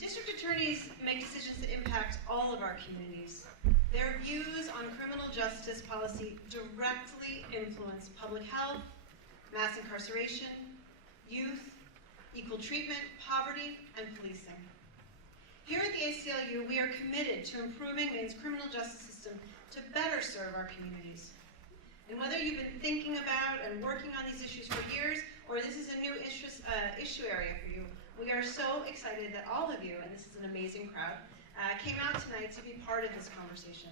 District attorneys make decisions that impact all of our communities. Their views on criminal justice policy directly influence public health, mass incarceration, youth, equal treatment, poverty, and policing. Here at the ACLU, we are committed to improving Maine's criminal justice system to better serve our communities. And whether you've been thinking about and working on these issues for years, or this is a new issue area for you, we are so excited that all of you, and this is an amazing crowd, came out tonight to be part of this conversation.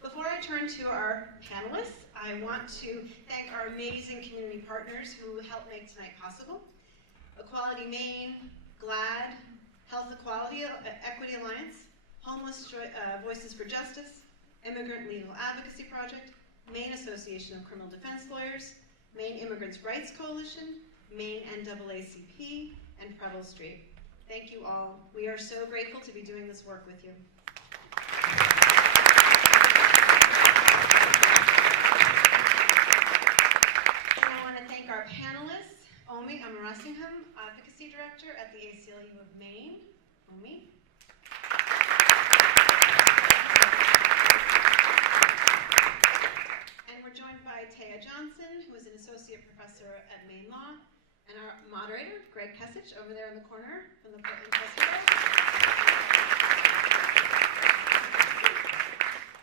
Before I turn to our panelists, I want to thank our amazing community partners who helped make tonight possible. Equality Maine, GLAD, Health Equality Equity Alliance, Homeless Voices for Justice, Immigrant Legal Advocacy Project, Maine Association of Criminal Defense Lawyers, Maine Immigrants' Rights Coalition, Maine NAACP, and Preble Street. Thank you all. We are so grateful to be doing this work with you. And I want to thank our panelists, Omi Amarasingham, Advocacy Director at the ACLU of Maine. Omi. And we're joined by Taya Johnson, who is an Associate Professor at Maine Law, and our moderator, Greg Kesich, over there in the corner from the Portland Festival.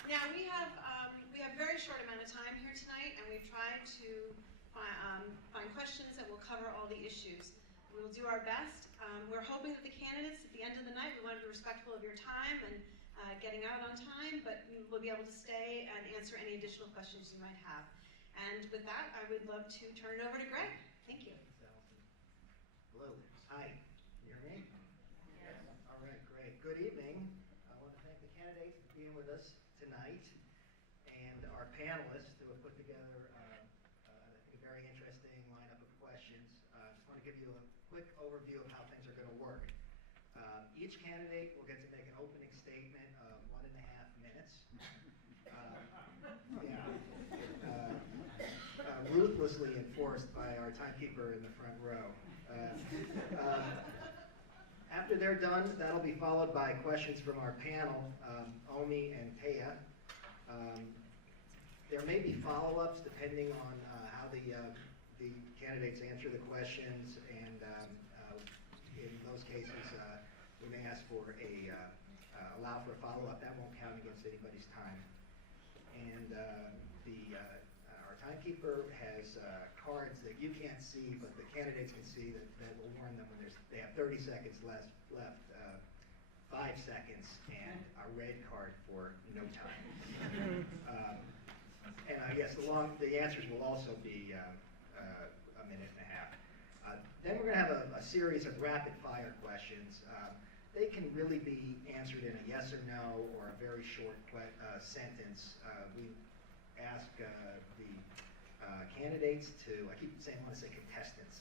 Now we have a very short amount of time here tonight, and we've tried to find questions that will cover all the issues. We will do our best. We're hoping that the candidates, at the end of the night, we want to be respectful of your time and getting out on time, but we will be able to stay and answer any additional questions you might have. And with that, I would love to turn it over to Greg. Thank you. Hello. Hi. Can you hear me? Yes. All right, great. Good evening. I want to thank the candidates for being with us tonight and our panelists who have put together I think a very interesting lineup of questions. I just want to give you a quick overview of how things are going to work. Each candidate will get to make an opening statement of 1.5 minutes. Ruthlessly enforced by our timekeeper in the front row. After they're done, that'll be followed by questions from our panel, Omi and Taya. There may be follow-ups depending on how the candidates answer the questions, and in those cases, we may ask for allow for a follow-up. That won't count against anybody's time. And our timekeeper has cards that you can't see, but the candidates can see that will warn them when they have 30 seconds left, 5 seconds, and a red card for no time. And I guess the answers will also be a minute and a half. Then we're going to have a series of rapid-fire questions. They can really be answered in a yes or no or a very short sentence. We ask the candidates to, I keep saying, I want to say contestants.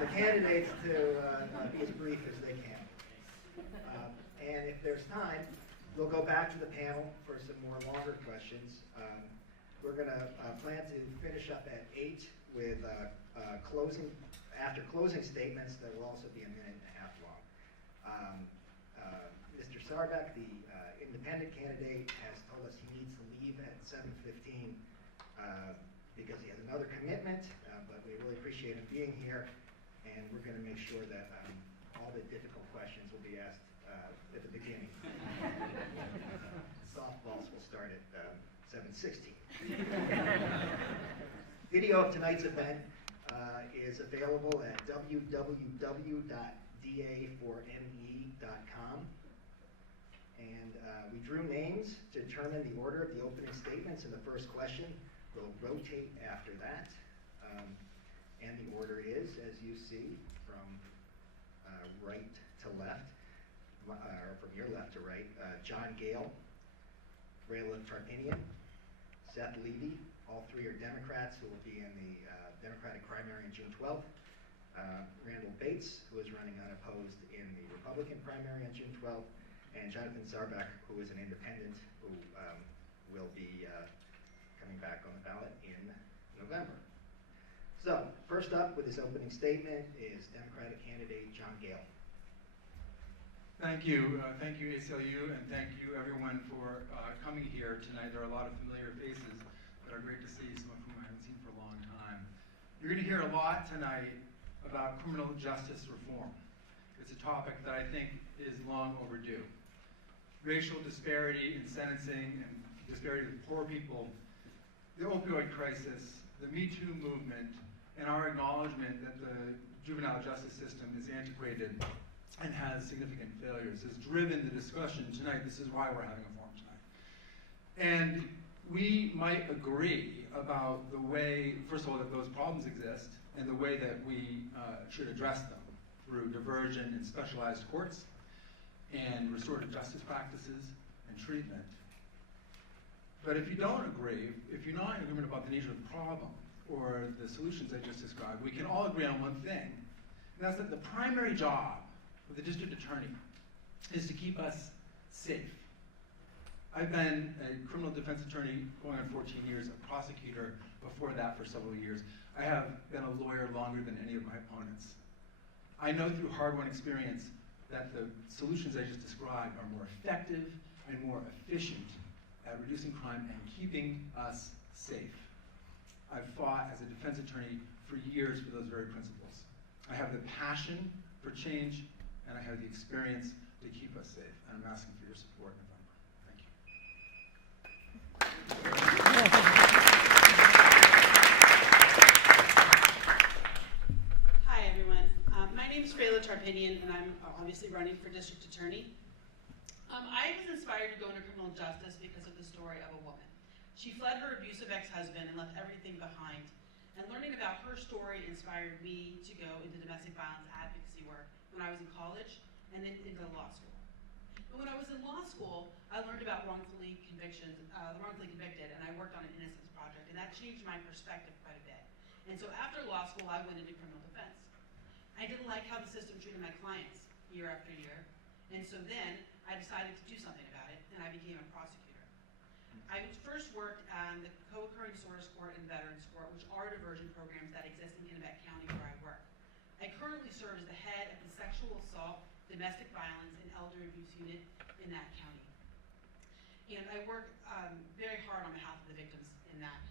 The candidates to be as brief as they can. And if there's time, we'll go back to the panel for some more longer questions. We're going to plan to finish up at 8 with after closing statements that will also be a minute and a half long. Mr. Sarbeck, the independent candidate, has told us he needs to leave at 7:15 because he has another commitment, but we really appreciate him being here, and we're going to make sure that all the difficult questions will be asked at the beginning. Softballs will start at 7:16. Video of tonight's event is available at www.da4me.com. And we drew names to determine the order of the opening statements in the first question. We'll rotate after that. And the order is, as you see, from right to left, or from your left to right, John Gale, Rayla Tarpinian, Seth Levy. All three are Democrats who will be in the Democratic primary on June 12th. Randall Bates, who is running unopposed in the Republican primary on June 12th. And Jonathan Sarbeck, who is an independent, who will be coming back on the ballot in November. So, first up with his opening statement is Democratic candidate John Gale. Thank you, ACLU, and thank you everyone for coming here tonight. There are a lot of familiar faces that are great to see, some of whom I haven't seen for a long time. You're going to hear a lot tonight about criminal justice reform. It's a topic that I think is long overdue. Racial disparity in sentencing and disparity with poor people, the opioid crisis, the Me Too movement, and our acknowledgement that the juvenile justice system is antiquated and has significant failures has driven the discussion tonight. This is why we're having a forum tonight. And we might agree about the way, first of all, that those problems exist and the way that we should address them through diversion in specialized courts and restorative justice practices and treatment. But if you don't agree, if you're not in agreement about the nature of the problem or the solutions I just described, we can all agree on one thing, and that's that the primary job of the district attorney is to keep us safe. I've been a criminal defense attorney going on 14 years, a prosecutor before that for several years. I have been a lawyer longer than any of my opponents. I know through hard-won experience that the solutions I just described are more effective and more efficient at reducing crime and keeping us safe. I've fought as a defense attorney for years for those very principles. I have the passion for change, and I have the experience to keep us safe. And I'm asking for your support in November. Thank you. Hi, everyone. My name is Frayla Tarpinian, and I'm obviously running for district attorney. I was inspired to go into criminal justice because of the story of a woman. She fled her abusive ex-husband and left everything behind. And learning about her story inspired me to go into domestic violence advocacy work when I was in college and then into law school. But when I was in law school, I learned about wrongfully convicted, and I worked on an innocence project, and that changed my perspective quite a bit. And so after law school, I went into criminal defense. I didn't like how the system treated my clients year after year, and so then I decided to do something about it, and I became a prosecutor. I first worked on the co-occurring source court and veterans court, which are diversion programs that exist in Kennebec County where I work. I currently serve as the head of the sexual assault, domestic violence, and elder abuse unit in that county. And I work very hard on behalf of the victims in that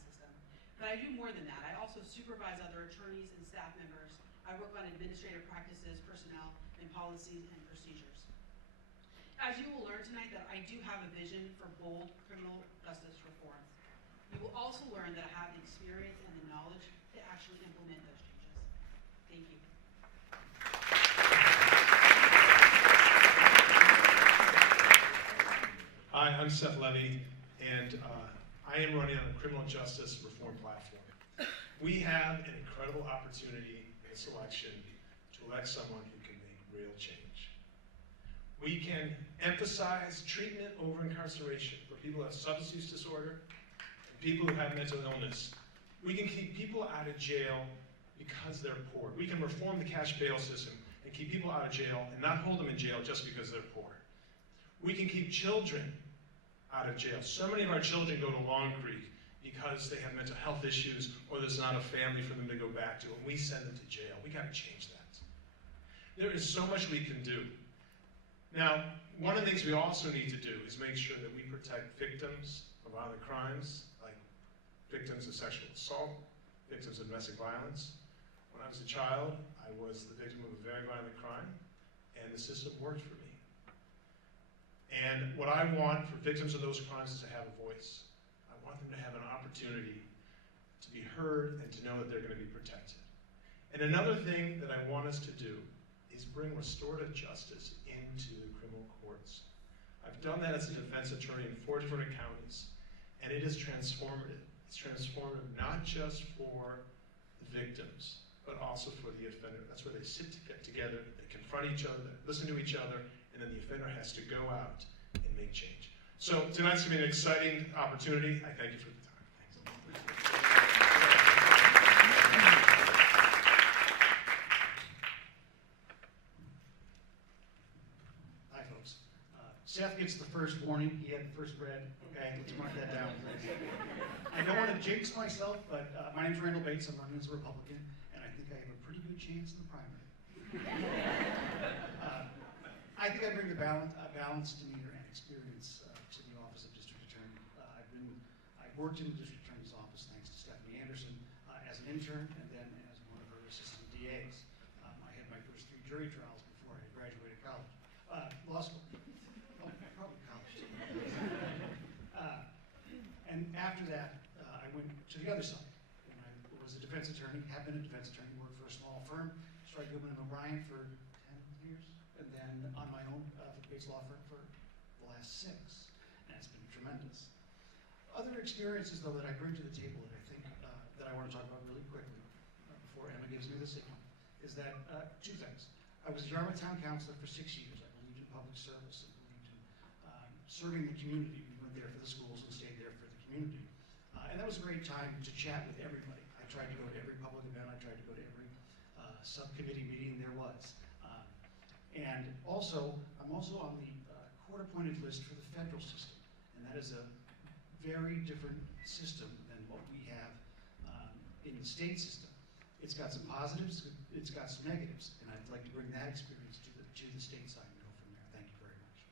system. But I do more than that. I also supervise other attorneys and staff members. I work on administrative practices, personnel, and policies and procedures. As you will learn tonight, that I do have a vision for bold criminal justice reform. You will also learn that I have the experience and the knowledge to actually implement those changes. Thank you. Hi, I'm Seth Levy, and I am running on a criminal justice reform platform. We have an incredible opportunity in this election to elect someone who can make real change. We can emphasize treatment over incarceration for people who have substance use disorder and people who have mental illness. We can keep people out of jail because they're poor. We can reform the cash bail system and keep people out of jail and not hold them in jail just because they're poor. We can keep children out of jail. So many of our children go to Long Creek because they have mental health issues or there's not a family for them to go back to, and we send them to jail. We got to change that. There is so much we can do. Now, one of the things we also need to do is make sure that we protect victims of violent crimes, like victims of sexual assault, victims of domestic violence. When I was a child, I was the victim of a very violent crime, and the system worked for me. And what I want for victims of those crimes is to have a voice. I want them to have an opportunity to be heard and to know that they're going to be protected. And another thing that I want us to do is bring restorative justice into the criminal courts. I've done that as a defense attorney in 4 different counties, and it is transformative. It's transformative not just for the victims, but also for the offender. That's where they sit together, they confront each other, they listen to each other, and then the offender has to go out and make change. So tonight's going to be an exciting opportunity. I thank you for the time. Thanks. Seth gets the first warning. He had the first red. Okay, let's mark that down, please. I don't want to jinx myself, but my name's Randall Bates. I'm running as a Republican, and I think I have a pretty good chance in the primary. I think I bring a balanced demeanor and experience to the office of District Attorney. I've worked in the District Attorney's office thanks to Stephanie Anderson as an intern and then as one of her assistant DAs. I had my first 3 jury trials before I graduated college, law school. Oh, probably college too. And after that, I went to the other side. And I was a defense attorney, have been a defense attorney, worked for a small firm, started Goodman & O'Brien for 10 years, and then on my own for the Bates Law Firm for the last 6. And it's been tremendous. Other experiences, though, that I bring to the table that I think that I want to talk about really quickly before Emma gives me the signal, is that 2 things. I was a Yarmouth Town Councilor for 6 years. I believed in public service and believed in serving the community. We went there for the schools and stayed there for the community. And that was a great time to chat with everybody. I tried to go to every public event. I tried to go to every subcommittee meeting there was. And also, I'm also on the court-appointed list for the federal system. And that is a very different system than what we have in the state system. It's got some positives, it's got some negatives, and I'd like to bring that experience to the state side and go from there. Thank you very much.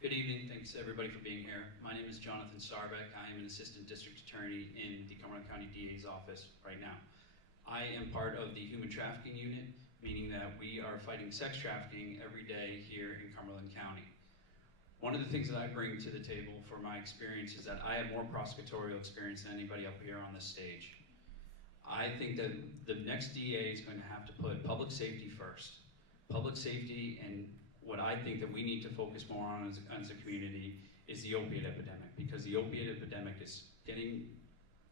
Good evening. Thanks everybody for being here. My name is Jonathan Sarbeck. I am an assistant district attorney in the Cumberland County DA's office right now. I am part of the human trafficking unit, meaning that we are fighting sex trafficking every day here in Cumberland County. One of the things that I bring to the table for my experience is that I have more prosecutorial experience than anybody up here on this stage. I think that the next DA is going to have to put public safety first. Public safety, and what I think that we need to focus more on as a community is the opiate epidemic, because the opiate epidemic is getting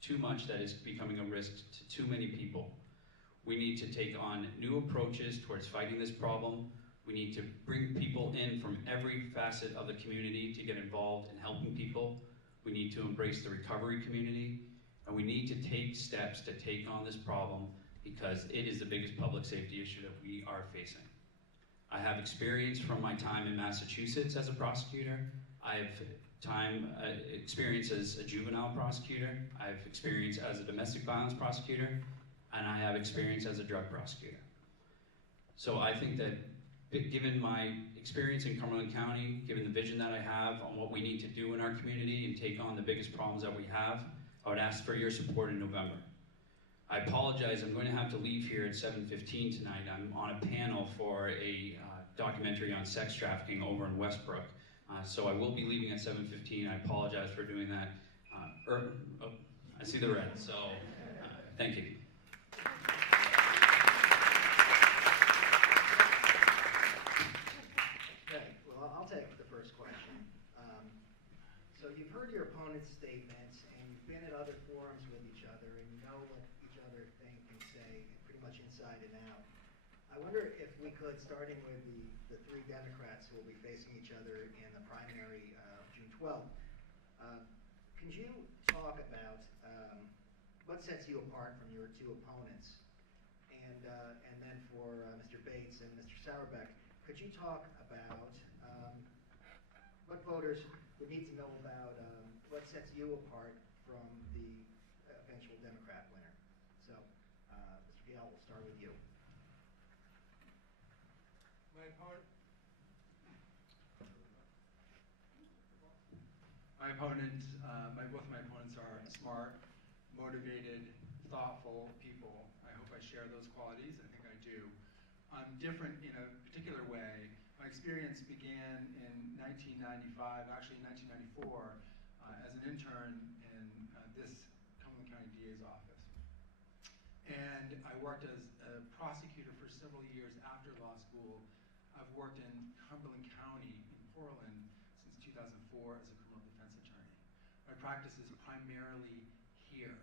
too much that is becoming a risk to too many people. We need to take on new approaches towards fighting this problem. We need to bring people in from every facet of the community to get involved in helping people. We need to embrace the recovery community, and we need to take steps to take on this problem because it is the biggest public safety issue that we are facing. I have experience from my time in Massachusetts as a prosecutor. I have experience as a juvenile prosecutor. I have experience as a domestic violence prosecutor, and I have experience as a drug prosecutor. So I think that given my experience in Cumberland County, given the vision that I have on what we need to do in our community and take on the biggest problems that we have, I would ask for your support in November. I apologize, I'm going to have to leave here at 7:15 tonight. I'm on a panel for a documentary on sex trafficking over in Westbrook. So I will be leaving at 7:15. I apologize for doing that. I see the red, so thank you. Okay, well, I'll take the first question. So you've heard your opponent's statements, and you've been at other forums with each other, and you know what each other think and say, pretty much inside and out. I wonder if we could, starting with the 3 Democrats who will be facing each other in the primary June 12th, could you talk about what sets you apart from your 2 opponents? And then for Mr. Bates and Mr. Sauerbeck, could you talk about what voters would need to know about what sets you apart from the eventual Democrat winner? So, Mr. Gale, we'll start with you. Both my opponents are smart, motivated, thoughtful people. I hope I share those qualities. I think I do. I'm different in a particular way. My experience began in 1995, actually in 1994, as an intern in this Cumberland County DA's office. And I worked as a prosecutor for several years after law school. I've worked in Cumberland County in Portland since 2004 as a criminal defense attorney. My practice is primarily here.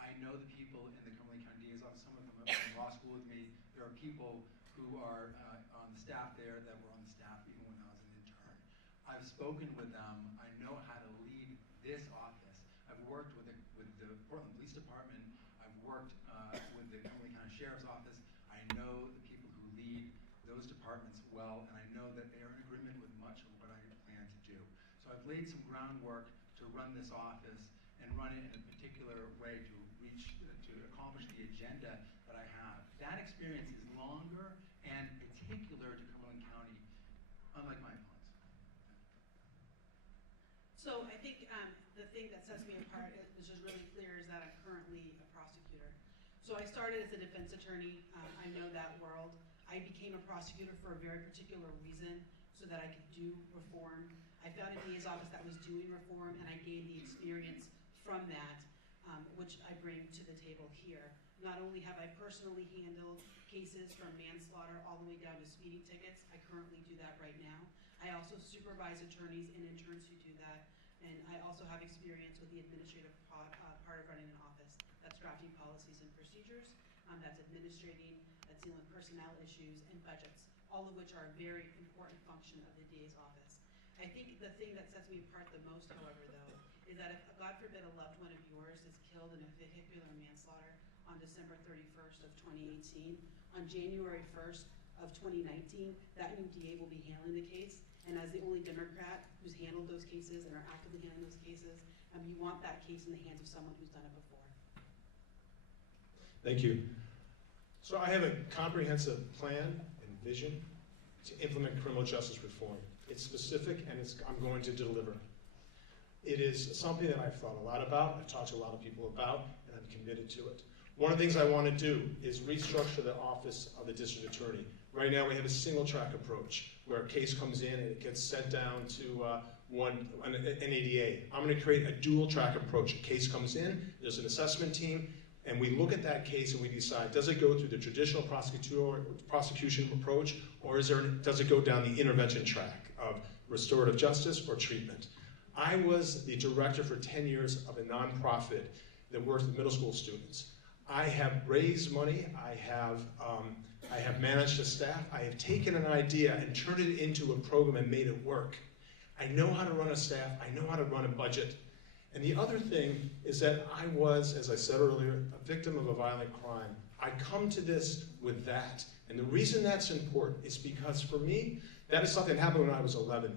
I know the people in the Cumberland County DA's office. Some of them have been in law school with me. There are people who are on the staff there that were on the staff even when I was an intern. I've spoken with them. I know how to lead this office. I've worked with the Portland Police Department. I've worked with the Cumberland County Sheriff's Office. I know the people who lead those departments well, and I know that they are in agreement with much of what I plan to do. So I've laid some groundwork to run this office and run it in a particular way to accomplish the agenda that I have. That experience is longer and particular to Cumberland County, unlike my opponents. So I think the thing that sets me apart, which is really clear, is that I'm currently a prosecutor. So I started as a defense attorney. I know that world. I became a prosecutor for a very particular reason, so that I could do reform. I found a DA's office that was doing reform, and I gained the experience from that, which I bring to the table here. Not only have I personally handled cases from manslaughter all the way down to speeding tickets, I currently do that right now. I also supervise attorneys and interns who do that, and I also have experience with the administrative part of running an office. That's drafting policies and procedures, that's administrating, that's dealing with personnel issues and budgets, all of which are a very important function of the DA's office. I think the thing that sets me apart the most, however, though, is that if, God forbid, a loved one of yours is killed in a vehicular manslaughter on December 31st of 2018, on January 1st of 2019, that new DA will be handling the case, and as the only Democrat who's handled those cases and are actively handling those cases, you want that case in the hands of someone who's done it before. Thank you. So I have a comprehensive plan and vision to implement criminal justice reform. It's specific, and I'm going to deliver. It is something that I've thought a lot about, I've talked to a lot of people about, and I'm committed to it. One of the things I want to do is restructure the office of the district attorney. Right now we have a single track approach where a case comes in and it gets sent down to an ADA. I'm going to create a dual track approach. A case comes in, there's an assessment team, and we look at that case and we decide, does it go through the traditional prosecution approach, or does it go down the intervention track of restorative justice or treatment? I was the director for 10 years of a nonprofit that works with middle school students. I have raised money, I have managed a staff, I have taken an idea and turned it into a program and made it work. I know how to run a staff, I know how to run a budget. And the other thing is that I was, as I said earlier, a victim of a violent crime. I come to this with that. And the reason that's important is because for me, that is something that happened when I was 11.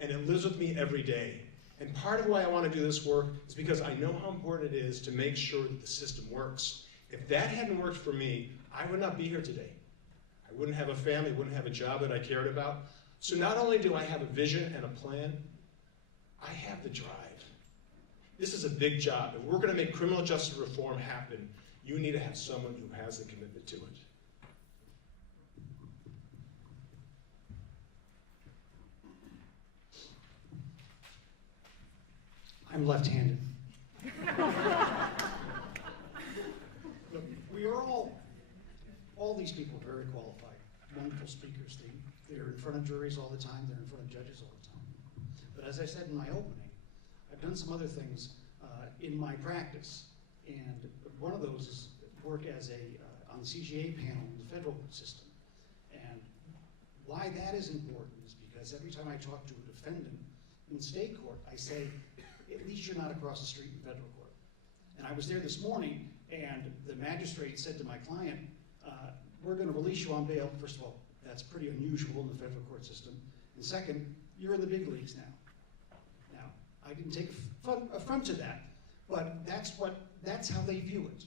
And it lives with me every day. And part of why I want to do this work is because I know how important it is to make sure that the system works. If that hadn't worked for me, I would not be here today. I wouldn't have a family, wouldn't have a job that I cared about. So not only do I have a vision and a plan, I have the drive. This is a big job. If we're going to make criminal justice reform happen, you need to have someone who has the commitment to it. I'm left-handed. Look, we are all these people are very qualified, wonderful speakers. They're in front of juries all the time, they're in front of judges all the time. But as I said in my opening, I've done some other things in my practice, and one of those is work as on the CJA panel in the federal system. And why that is important is because every time I talk to a defendant in state court, I say, at least you're not across the street in federal court. And I was there this morning, and the magistrate said to my client, we're going to release you on bail. First of all, that's pretty unusual in the federal court system. And second, you're in the big leagues now. Now, I didn't take affront to that, but that's how they view it.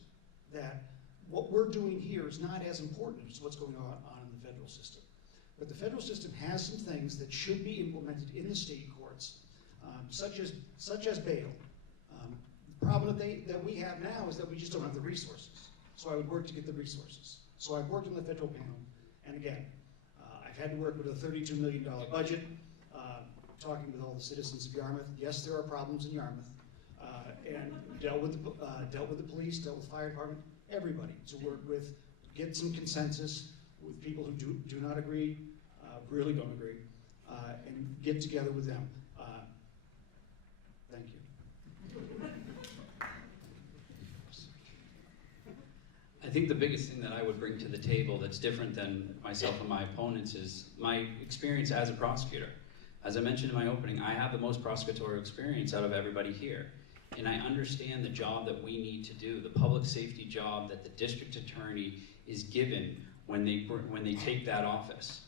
That what we're doing here is not as important as what's going on in the federal system. But the federal system has some things that should be implemented in the state courts, such as bail. The problem that we have now is that we just don't have the resources. So I would work to get the resources. So I've worked on the federal panel, and again, I've had to work with a $32 million budget, talking with all the citizens of Yarmouth. Yes, there are problems in Yarmouth, and dealt with the police, dealt with the fire department, everybody to work with, get some consensus with people who do not agree, really don't agree, and get together with them. Thank you. I think the biggest thing that I would bring to the table that's different than myself and my opponents is my experience as a prosecutor. As I mentioned in my opening, I have the most prosecutorial experience out of everybody here. And I understand the job that we need to do, the public safety job that the district attorney is given when they take that office.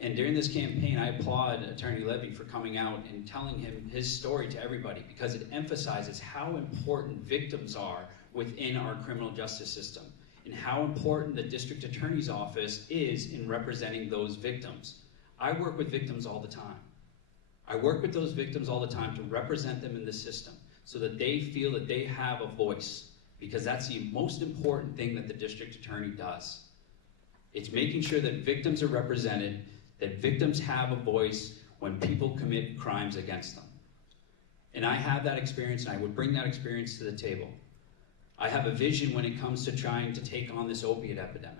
And during this campaign, I applaud Attorney Levy for coming out and telling him his story to everybody, because it emphasizes how important victims are within our criminal justice system, and how important the district attorney's office is in representing those victims. I work with victims all the time. I work with those victims all the time to represent them in the system so that they feel that they have a voice, because that's the most important thing that the district attorney does. It's making sure that victims are represented, that victims have a voice when people commit crimes against them. And I have that experience, and I would bring that experience to the table. I have a vision when it comes to trying to take on this opiate epidemic.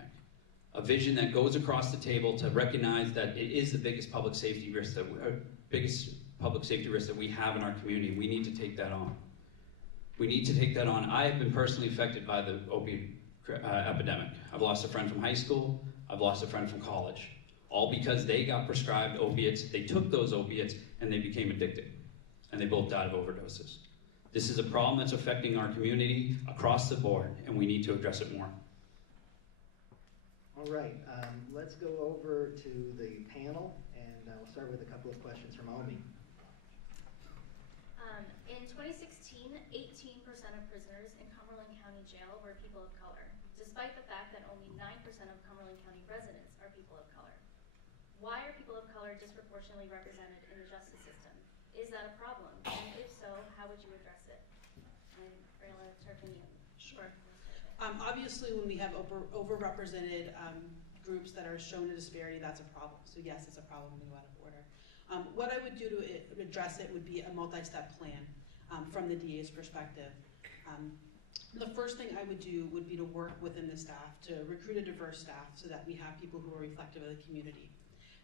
A vision that goes across the table to recognize that it is the biggest public safety risk that we have in our community. We need to take that on. We need to take that on. I have been personally affected by the opiate epidemic. I've lost a friend from high school. I've lost a friend from college. All because they got prescribed opiates, they took those opiates, and they became addicted. And they both died of overdoses. This is a problem that's affecting our community across the board, and we need to address it more. All right, let's go over to the panel, and we'll start with a couple of questions from Omi. In 2016, 18% of prisoners in Cumberland County Jail were people of color, despite the fact that only 9% of Cumberland County residents are people of color. Why are people of color disproportionately represented in the justice system? Is that a problem? And if so, how would you address it? And Rayla Tarpinian. Sure. Obviously, when we have overrepresented groups that are shown a disparity, that's a problem. So yes, it's a problem when we go out of order. What I would do to address it would be a multi-step plan from the DA's perspective. The first thing I would do would be to work within the staff to recruit a diverse staff so that we have people who are reflective of the community.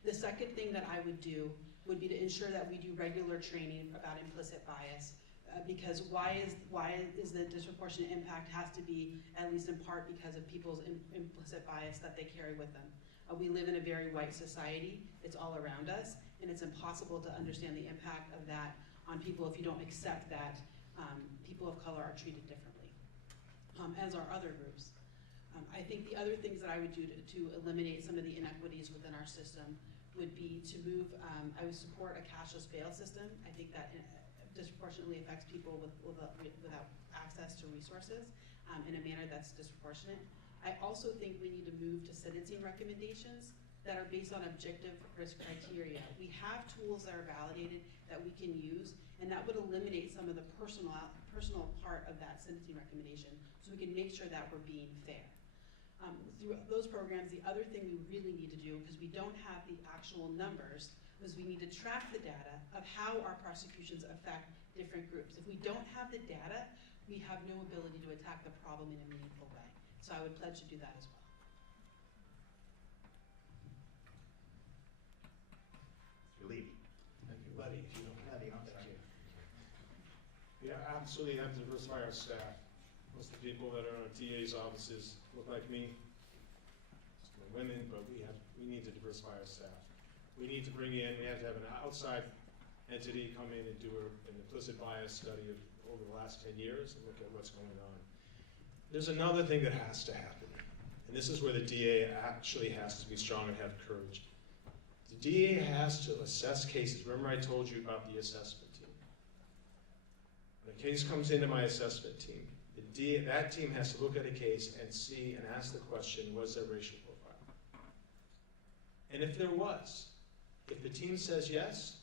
The second thing that I would do would be to ensure that we do regular training about implicit bias, because why is the disproportionate impact has to be at least in part because of people's implicit bias that they carry with them. We live in a very white society. It's all around us, and it's impossible to understand the impact of that on people if you don't accept that people of color are treated differently, as are other groups. I think the other things that I would do to eliminate some of the inequities within our system would be to move, I would support a cashless bail system. I think that disproportionately affects people without access to resources in a manner that's disproportionate. I also think we need to move to sentencing recommendations that are based on objective risk criteria. We have tools that are validated that we can use, and that would eliminate some of the personal part of that sentencing recommendation, so we can make sure that we're being fair. Through those programs, the other thing we really need to do, because we don't have the actual numbers, is we need to track the data of how our prosecutions affect different groups. If we don't have the data, we have no ability to attack the problem in a meaningful way. So I would pledge to do that as well. Mr. Levy. Thank you, Levy, if you don't mind. Levy, I'm sorry. Yeah, absolutely have to diversify our staff. Most of the people that are in our DA's offices look like me. Some women, but we need to diversify our staff. We need to bring in, we have to have an outside entity come in and do an implicit bias study of over the last 10 years and look at what's going on. There's another thing that has to happen, and this is where the DA actually has to be strong and have courage. The DA has to assess cases. Remember I told you about the assessment team. When a case comes into my assessment team, that team has to look at a case and see and ask the question, was there racial profile? And if there was, if the team says yes,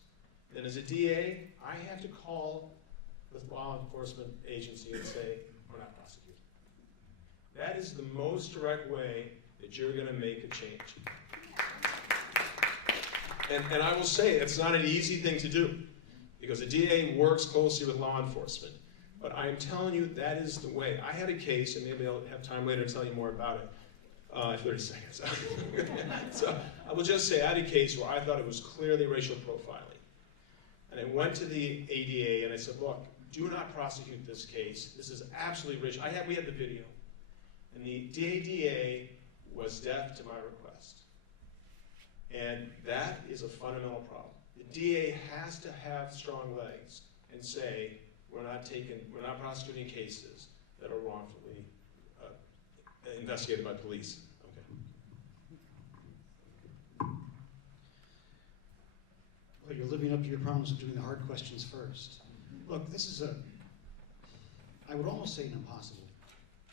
then as a DA, I have to call the law enforcement agency and say, we're not prosecuting. That is the most direct way that you're going to make a change. And I will say, it's not an easy thing to do, because the DA works closely with law enforcement. But I'm telling you, that is the way. I had a case, and maybe I'll have time later to tell you more about it. 30 seconds. So I will just say I had a case where I thought it was clearly racial profiling. And I went to the ADA and I said, look, do not prosecute this case. This is absolutely racial. We had the video. And the ADA was deaf to my request. And that is a fundamental problem. The DA has to have strong legs and say, we're not prosecuting cases that are wrongfully investigated by police. Okay. but you're living up to your promise of doing the hard questions first. Look, this is I would almost say an impossible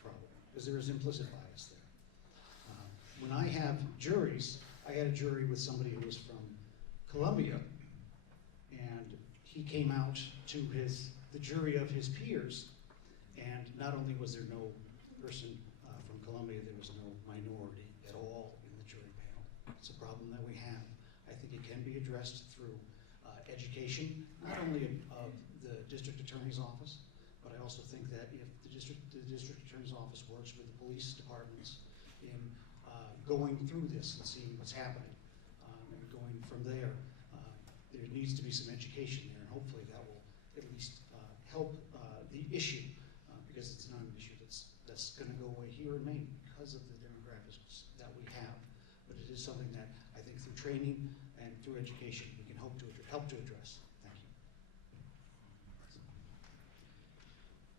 problem, because there is implicit bias there. When I have juries, I had a jury with somebody who was from Columbia, and he came out to the jury of his peers, and not only was there no person from Columbia, there was no minority at all in the jury panel. It's a problem that we have. I think it can be addressed through education, not only of the district attorney's office, but I also think that if the district attorney's office works with the police departments in going through this and seeing what's happening, and going from there, there needs to be some education there, and hopefully that will at least help the issue, because it's not an issue that's going to go away here in Maine because of the demographics that we have. But it is something that I think through training and through education we can help to address. Thank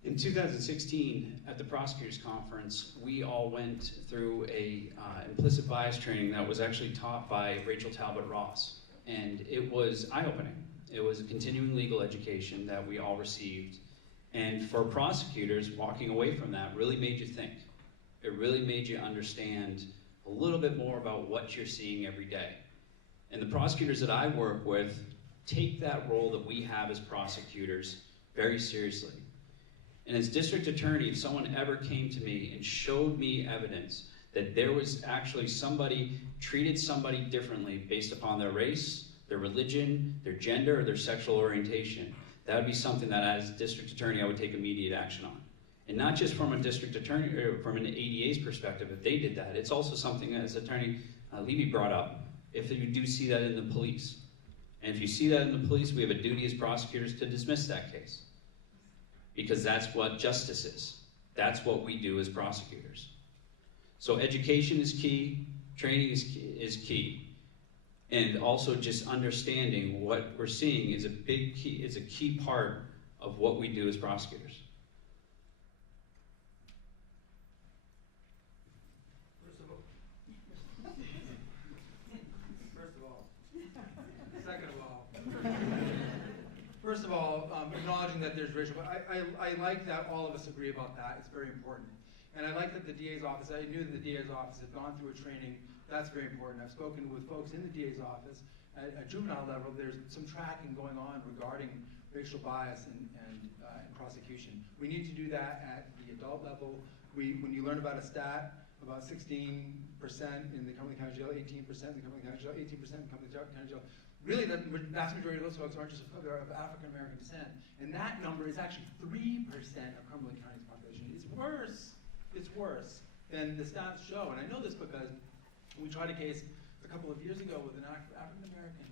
you. In 2016, at the prosecutors conference, we all went through a implicit bias training that was actually taught by Rachel Talbot Ross, and it was eye-opening. It was a continuing legal education that we all received, and for prosecutors, walking away from that really made you think. It really made you understand a little bit more about what you're seeing every day. And the prosecutors that I work with take that role that we have as prosecutors very seriously. And as district attorney, if someone ever came to me and showed me evidence that there was actually somebody treated somebody differently based upon their race, their religion, their gender, or their sexual orientation, that would be something that as district attorney I would take immediate action on. And not just from a district attorney, or from an ADA's perspective, if they did that, it's also something as Attorney Levy brought up, if you do see that in the police. And if you see that in the police, we have a duty as prosecutors to dismiss that case. Because that's what justice is. That's what we do as prosecutors. So education is key, training is key. And also just understanding what we're seeing is a big key, is a key part of what we do as prosecutors. First of all, acknowledging that there's racial, but I like that all of us agree about that. It's very important. And I like that the DA's office, I knew that the DA's office had gone through a training. That's very important. I've spoken with folks in the DA's office. At juvenile level, there's some tracking going on regarding racial bias and prosecution. We need to do that at the adult level. When you learn about a stat, about 16% in the Cumberland County Jail, 18% in the Cumberland County Jail, 18% in the Cumberland County Jail. Really, the vast majority of those folks aren't just of African American descent. And that number is actually 3% of Cumberland County's population. It's worse. It's worse than the stats show. And I know this because we tried a case a couple of years ago with an African American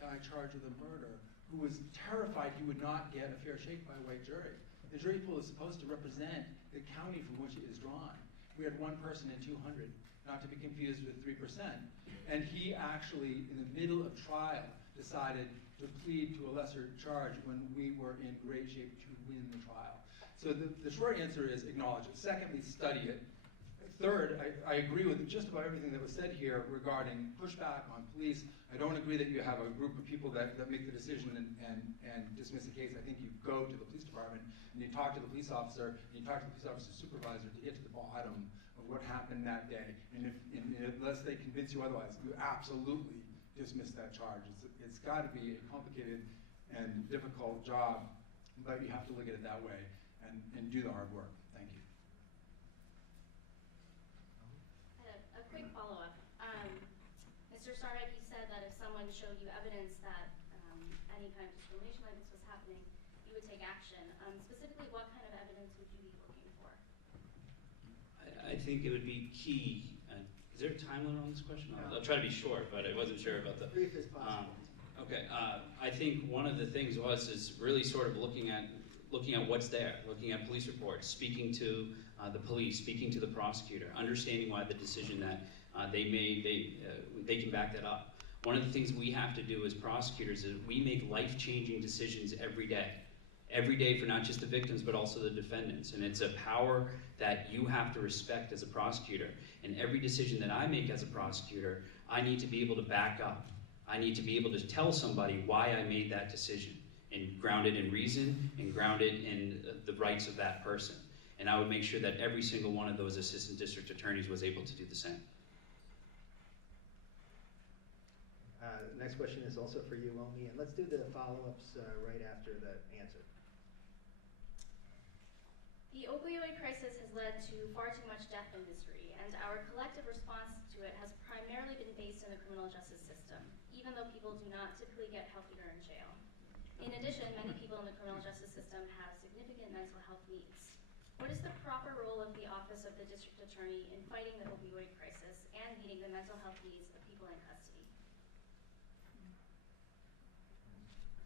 guy charged with a murder who was terrified he would not get a fair shake by a white jury. The jury pool is supposed to represent the county from which it is drawn. We had one person in 200, not to be confused with 3%. And he actually, in the middle of trial, decided to plead to a lesser charge when we were in great shape to win the trial. So the short answer is acknowledge it. Secondly, study it. Third, I agree with just about everything that was said here regarding pushback on police. I don't agree that you have a group of people that make the decision and dismiss a case. I think you go to the police department and you talk to the police officer and you talk to the police officer's supervisor to get to the bottom of what happened that day. And unless they convince you otherwise, you absolutely dismiss that charge. It's got to be a complicated and difficult job, but you have to look at it that way and do the hard work. Thank you. A quick follow-up. Mr. Sarek, you said that if someone showed you evidence that any kind of discrimination like this was happening, you would take action. Specifically, what kind of evidence would you be looking for? I think it would be key. Is there a time limit on this question? I'll try to be short, but I wasn't sure about the brief as possible. Okay. I think one of the things is really sort of looking at what's there, looking at police reports, speaking to the police, speaking to the prosecutor, understanding why the decision that they made, they can back that up. One of the things we have to do as prosecutors is we make life-changing decisions every day for not just the victims but also the defendants, and it's a power that you have to respect as a prosecutor. And every decision that I make as a prosecutor, I need to be able to back up. I need to be able to tell somebody why I made that decision, and grounded in reason and grounded in the rights of that person. And I would make sure that every single one of those assistant district attorneys was able to do the same. The next question is also for you, Omi, and let's do the follow-ups right after the answer. The opioid crisis has led to far too much death in history, and our collective response to it has primarily been based in the criminal justice system, even though people do not typically get healthier in jail. In addition, many people in the criminal justice system have significant mental health needs. What is the proper role of the Office of the District Attorney in fighting the opioid crisis and meeting the mental health needs of people in custody?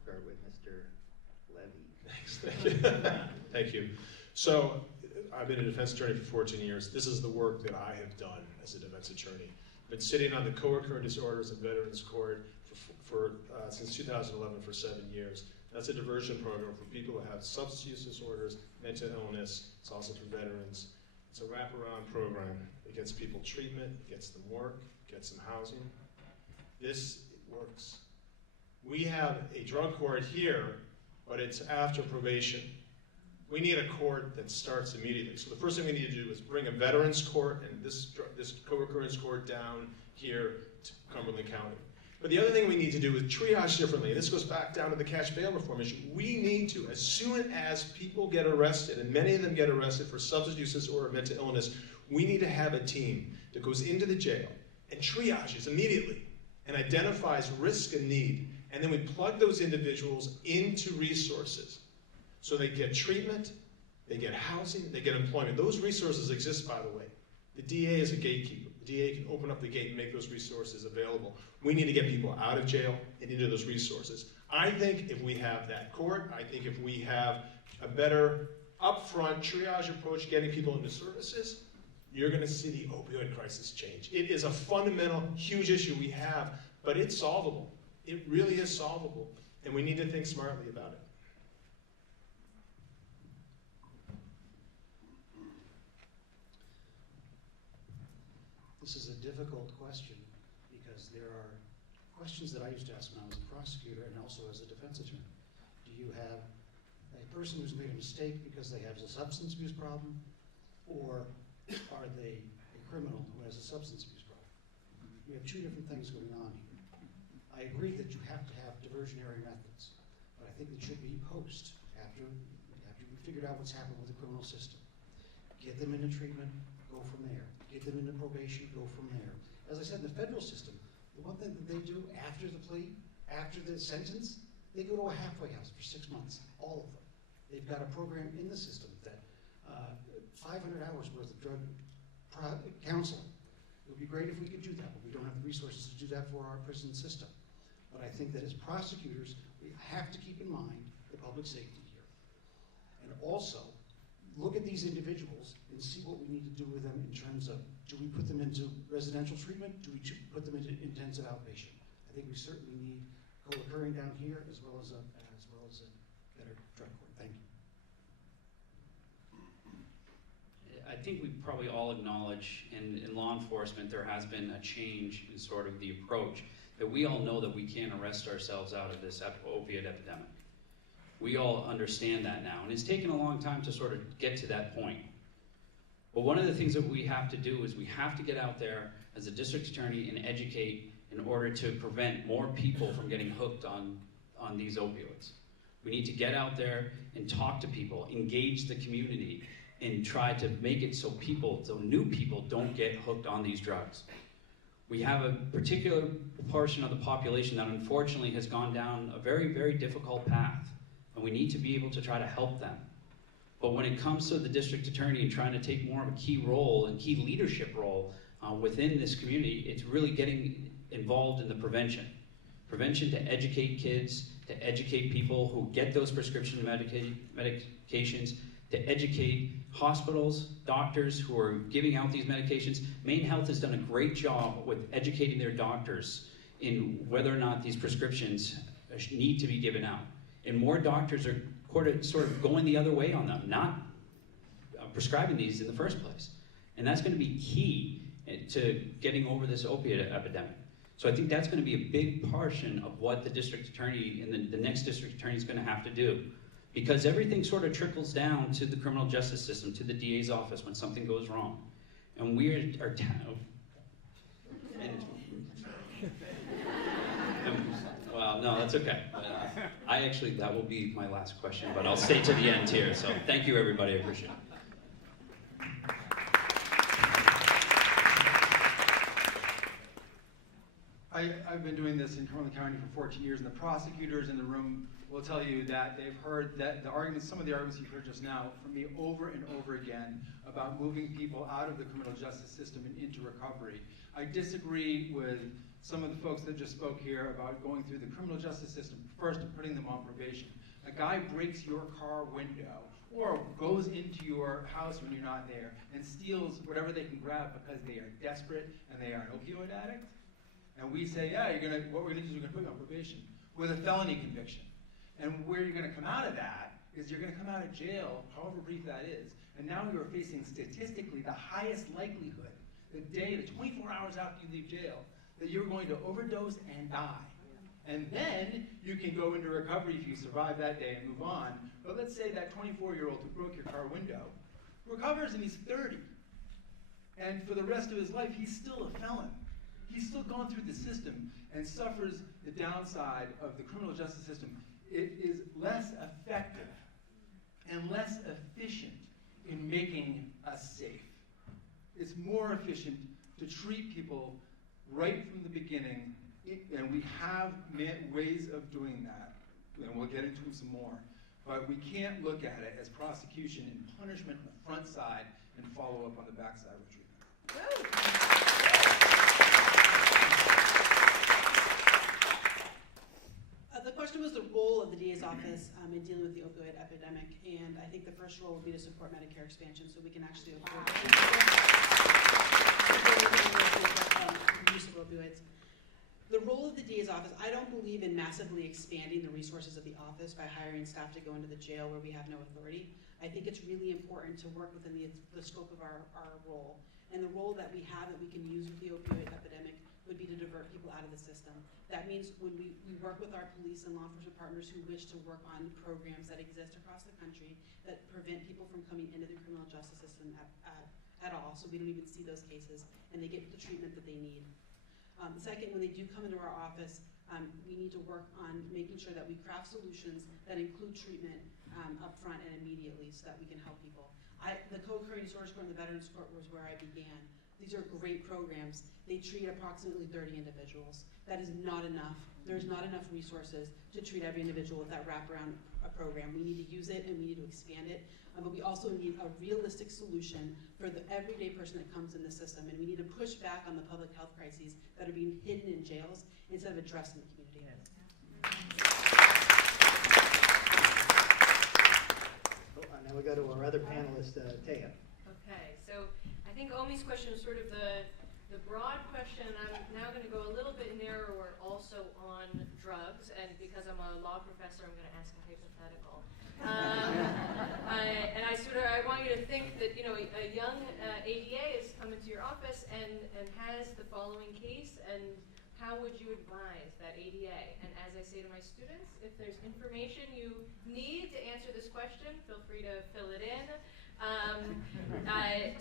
Start with Mr. Levy. Thanks, thank you. Thank you. So, I've been a defense attorney for 14 years. This is the work that I have done as a defense attorney. I've been sitting on the co-occurring disorders and veterans court since 2011 for 7 years. That's a diversion program for people who have substance use disorders, mental illness. It's also for veterans. It's a wraparound program. It gets people treatment, it gets them work, it gets them housing. This works. We have a drug court here, but it's after probation. We need a court that starts immediately. So the first thing we need to do is bring a veterans court and this co-occurrence court down here to Cumberland County. But the other thing we need to do is triage differently. And this goes back down to the catch bail reform issue. We need to, as soon as people get arrested, and many of them get arrested for substance use disorder or mental illness, we need to have a team that goes into the jail and triages immediately and identifies risk and need. And then we plug those individuals into resources. So they get treatment, they get housing, they get employment. Those resources exist, by the way. The DA is a gatekeeper. The DA can open up the gate and make those resources available. We need to get people out of jail and into those resources. I think if we have that court, I think if we have a better upfront triage approach getting people into services, you're going to see the opioid crisis change. It is a fundamental, huge issue we have, but it's solvable. It really is solvable, and we need to think smartly about it. This is a difficult question because there are questions that I used to ask when I was a prosecutor and also as a defense attorney. Do you have a person who's made a mistake because they have a substance abuse problem, or are they a criminal who has a substance abuse problem? We have two different things going on here. I agree that you have to have diversionary methods, but I think it should be post, after we figured out what's happened with the criminal system. Get them into treatment, go from there. Get them into probation, go from there. As I said, in the federal system, the one thing that they do after the plea, after the sentence, they go to a halfway house for 6 months, all of them. They've got a program in the system that 500 hours worth of drug counseling. It would be great if we could do that, but we don't have the resources to do that for our prison system. But I think that as prosecutors, we have to keep in mind the public safety here. And also, look at these individuals and see what we need to do with them in terms of, do we put them into residential treatment? Do we put them into intensive outpatient? I think we certainly need co-occurring down here as well as a better drug court. Thank you. I think we probably all acknowledge in law enforcement there has been a change in sort of the approach, that we all know that we can't arrest ourselves out of this opiate epidemic. We all understand that now, and it's taken a long time to sort of get to that point. But one of the things that we have to do is we have to get out there as a district attorney and educate in order to prevent more people from getting hooked on these opioids. We need to get out there and talk to people, engage the community, and try to make it so new people don't get hooked on these drugs. We have a particular portion of the population that unfortunately has gone down a very, very difficult path, and we need to be able to try to help them. But when it comes to the district attorney and trying to take more of a key role and key leadership role within this community, it's really getting involved in the prevention. Prevention to educate kids, to educate people who get those prescription medications, to educate hospitals, doctors who are giving out these medications. Maine Health has done a great job with educating their doctors in whether or not these prescriptions need to be given out. And more doctors are sort of going the other way on them, not prescribing these in the first place. And that's going to be key to getting over this opiate epidemic. So I think that's going to be a big portion of what the district attorney and the next district attorney is going to have to do. Because everything sort of trickles down to the criminal justice system, to the DA's office when something goes wrong. And well, no, that's okay. But, that will be my last question, but I'll stay to the end here. So thank you, everybody. I appreciate it. I've been doing this in Cumberland County for 14 years, and the prosecutors in the room will tell you that they've heard that some of the arguments you've heard just now from me over and over again about moving people out of the criminal justice system and into recovery. I disagree with some of the folks that just spoke here about going through the criminal justice system first and putting them on probation. A guy breaks your car window or goes into your house when you're not there and steals whatever they can grab because they are desperate and they are an opioid addict. And we say, yeah, what we're gonna do is we're gonna put you on probation with a felony conviction. And where you're gonna come out of that is you're gonna come out of jail, however brief that is, and now you're facing statistically the highest likelihood, the 24 hours after you leave jail, that you're going to overdose and die. And then you can go into recovery if you survive that day and move on. But let's say that 24-year-old who broke your car window recovers and he's 30. And for the rest of his life, he's still a felon. He's still gone through the system and suffers the downside of the criminal justice system. It is less effective and less efficient in making us safe. It's more efficient to treat people right from the beginning, and we have ways of doing that, and we'll get into them some more. But we can't look at it as prosecution and punishment on the front side and follow up on the back side with treatment. The question was the role of the DA's office in dealing with the opioid epidemic, and I think the first role would be to support Medicare expansion so we can actually afford the use of opioids. The role of the DA's office, I don't believe in massively expanding the resources of the office by hiring staff to go into the jail where we have no authority. I think it's really important to work within the scope of our role. And the role that we have that we can use with the opioid epidemic would be to divert people out of the system. That means when we work with our police and law enforcement partners who wish to work on programs that exist across the country that prevent people from coming into the criminal justice system at all, so we don't even see those cases, and they get the treatment that they need. Second, when they do come into our office, we need to work on making sure that we craft solutions that include treatment up front and immediately so that we can help people. The co-occurring disorders court and the Veterans Court was where I began. These are great programs. They treat approximately 30 individuals. That is not enough. There's not enough resources to treat every individual with that wraparound program. We need to use it and we need to expand it. But we also need a realistic solution for the everyday person that comes in the system. And we need to push back on the public health crises that are being hidden in jails instead of addressed in the community. Now we go to our other panelist, Taya. Okay, so I think Omi's question is sort of the broad question. I'm now going to go a little bit narrower also on drugs, and because I'm a law professor, I'm going to ask a hypothetical. And I want you to think that, you know, a young ADA has come into your office and has the following case, and how would you advise that ADA? And as I say to my students, if there's information you need to answer this question, feel free to fill it in.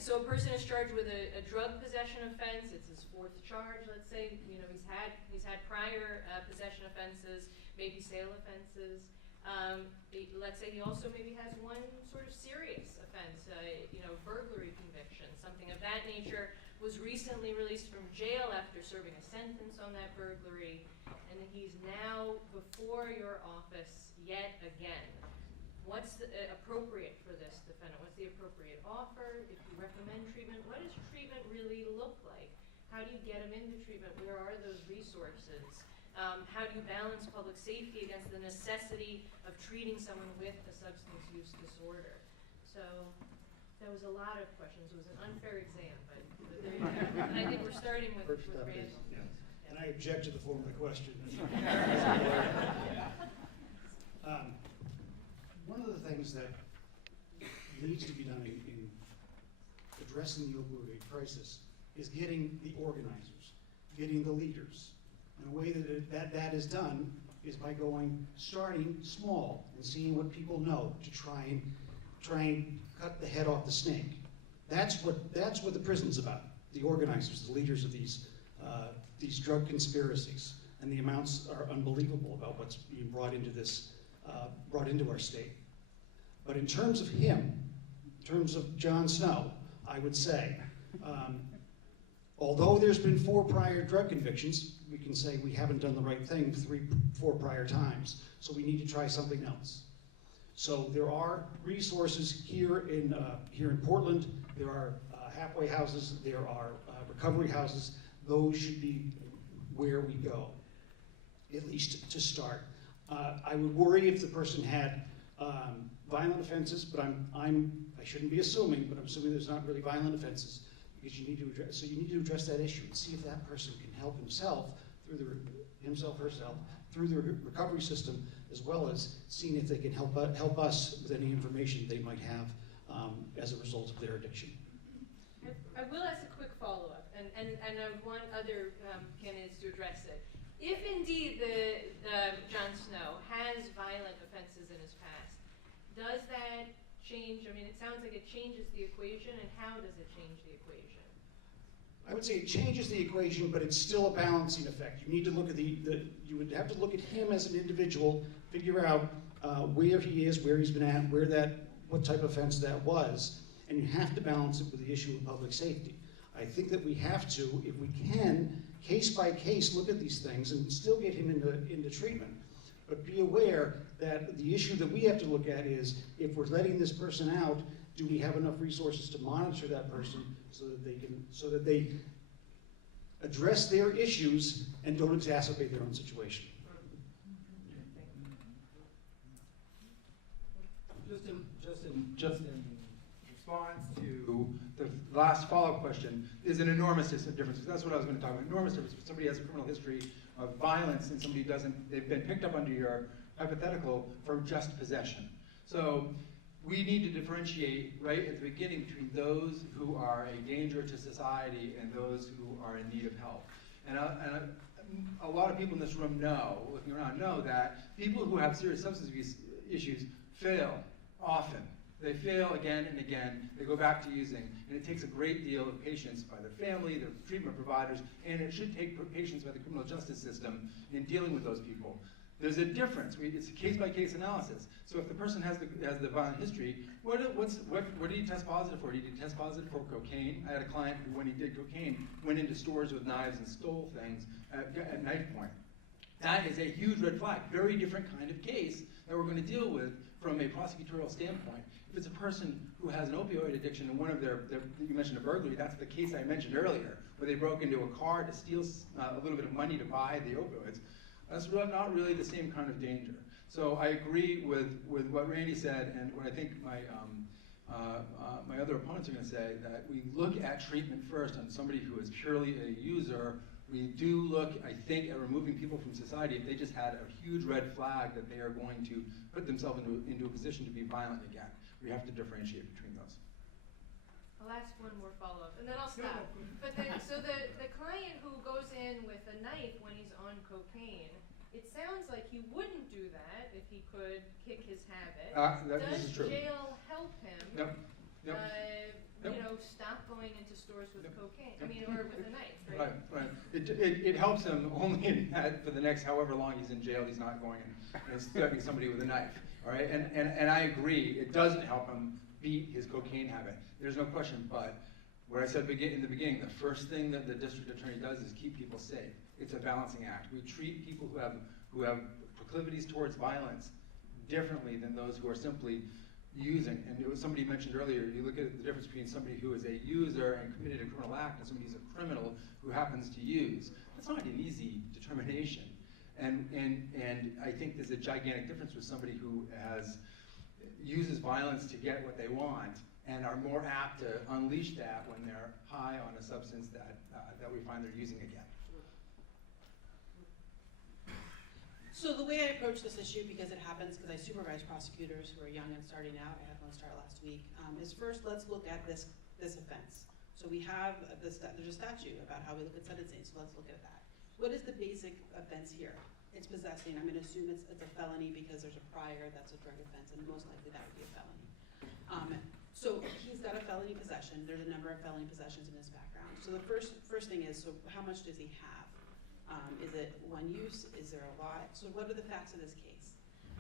So a person is charged with a drug possession offense. It's his fourth charge, let's say. You know, he's had prior possession offenses, maybe sale offenses. Let's say he also maybe has one sort of serious offense, you know, burglary conviction, something of that nature. Was recently released from jail after serving a sentence on that burglary, and he's now before your office yet again. What's appropriate for this defendant? What's the appropriate offer? If you recommend treatment, what does treatment really look like? How do you get him into treatment? Where are those resources? How do you balance public safety against the necessity of treating someone with a substance use disorder? So that was a lot of questions. It was an unfair exam, but there you go. And I think we're starting with Randall. And I object to the form of the question. One of the things that needs to be done in addressing the opioid crisis is getting the organizers, getting the leaders, And a way that is done is by starting small and seeing what people know to try and cut the head off the snake. That's what the prison's about. The organizers, the leaders of these drug conspiracies, and the amounts are unbelievable about what's being brought into our state. But in terms of him, in terms of John Snow, I would say, although there's been 4 prior drug convictions, we can say we haven't done the right thing 4 prior times. So we need to try something else. So there are resources here in Portland. There are halfway houses. There are recovery houses. Those should be where we go, at least to start. I would worry if the person had violent offenses, but I shouldn't be assuming, but I'm assuming there's not really violent offenses, because you need to address that issue and see if that person can help himself herself through the recovery system, as well as seeing if they can help us with any information they might have as a result of their addiction. I will ask a quick follow-up, and I want other candidates to address it. If indeed John Snow has violent offenses in his past, does that change? I mean, it sounds like it changes the equation, and how does it change the equation? I would say it changes the equation, but it's still a balancing effect. You need to look at you would have to look at him as an individual, figure out where he is, where he's been at, what type of offense that was, and you have to balance it with the issue of public safety. I think that we have to, if we can, case by case, look at these things and still get him into treatment. But be aware that the issue that we have to look at is, if we're letting this person out, do we have enough resources to monitor that person so that they address their issues and don't exacerbate their own situation? Just in response to the last follow-up question, there's an enormous difference. That's what I was going to talk about. Enormous difference. If somebody has a criminal history of violence and somebody doesn't, they've been picked up under your hypothetical for just possession. So we need to differentiate right at the beginning between those who are a danger to society and those who are in need of help. And a lot of people in this room looking around, know that people who have serious substance abuse issues fail often. They fail again and again. They go back to using. And it takes a great deal of patience by their family, their treatment providers, and it should take patience by the criminal justice system in dealing with those people. There's a difference. It's a case-by-case analysis. So if the person has the violent history, what did he test positive for? Did he test positive for cocaine? I had a client who, when he did cocaine, went into stores with knives and stole things at knife point. That is a huge red flag. Very different kind of case that we're going to deal with from a prosecutorial standpoint. If it's a person who has an opioid addiction and one of you mentioned a burglary, that's the case I mentioned earlier, where they broke into a car to steal a little bit of money to buy the opioids. That's not really the same kind of danger. So I agree with what Randy said, and what I think my other opponents are going to say, that we look at treatment first on somebody who is purely a user. We do look, I think, at removing people from society if they just had a huge red flag that they are going to put themselves into a position to be violent again. We have to differentiate between those. I'll ask one more follow-up, and then I'll stop. But then, so the client who goes in with a knife when he's on cocaine, it sounds like he wouldn't do that if he could kick his habit. This is true. Does jail help him? Yep. Stop going into stores with cocaine. I mean, or with a knife, right? Right. It helps him only in that for the next however long he's in jail, he's not going and threatening somebody with a knife. All right, and I agree, it doesn't help him beat his cocaine habit. There's no question. But what I said in the beginning, the first thing that the district attorney does is keep people safe. It's a balancing act. We treat people who have proclivities towards violence differently than those who are simply using. And it was somebody mentioned earlier, you look at the difference between somebody who is a user and committed a criminal act and somebody who's a criminal who happens to use. That's not an easy determination. And I think there's a gigantic difference with somebody who uses violence to get what they want and are more apt to unleash that when they're high on a substance that we find they're using again. So the way I approach this issue, because it happens because I supervise prosecutors who are young and starting out, I had one start last week, is first let's look at this offense. So we have, there's a statute about how we look at sentencing, so let's look at that. What is the basic offense here? It's possessing. I'm going to assume it's a felony because there's a prior that's a drug offense, and most likely that would be a felony. So he's got a felony possession. There's a number of felony possessions in his background. So the first thing is, so how much does he have? Is it one use? Is there a lot? So what are the facts of this case?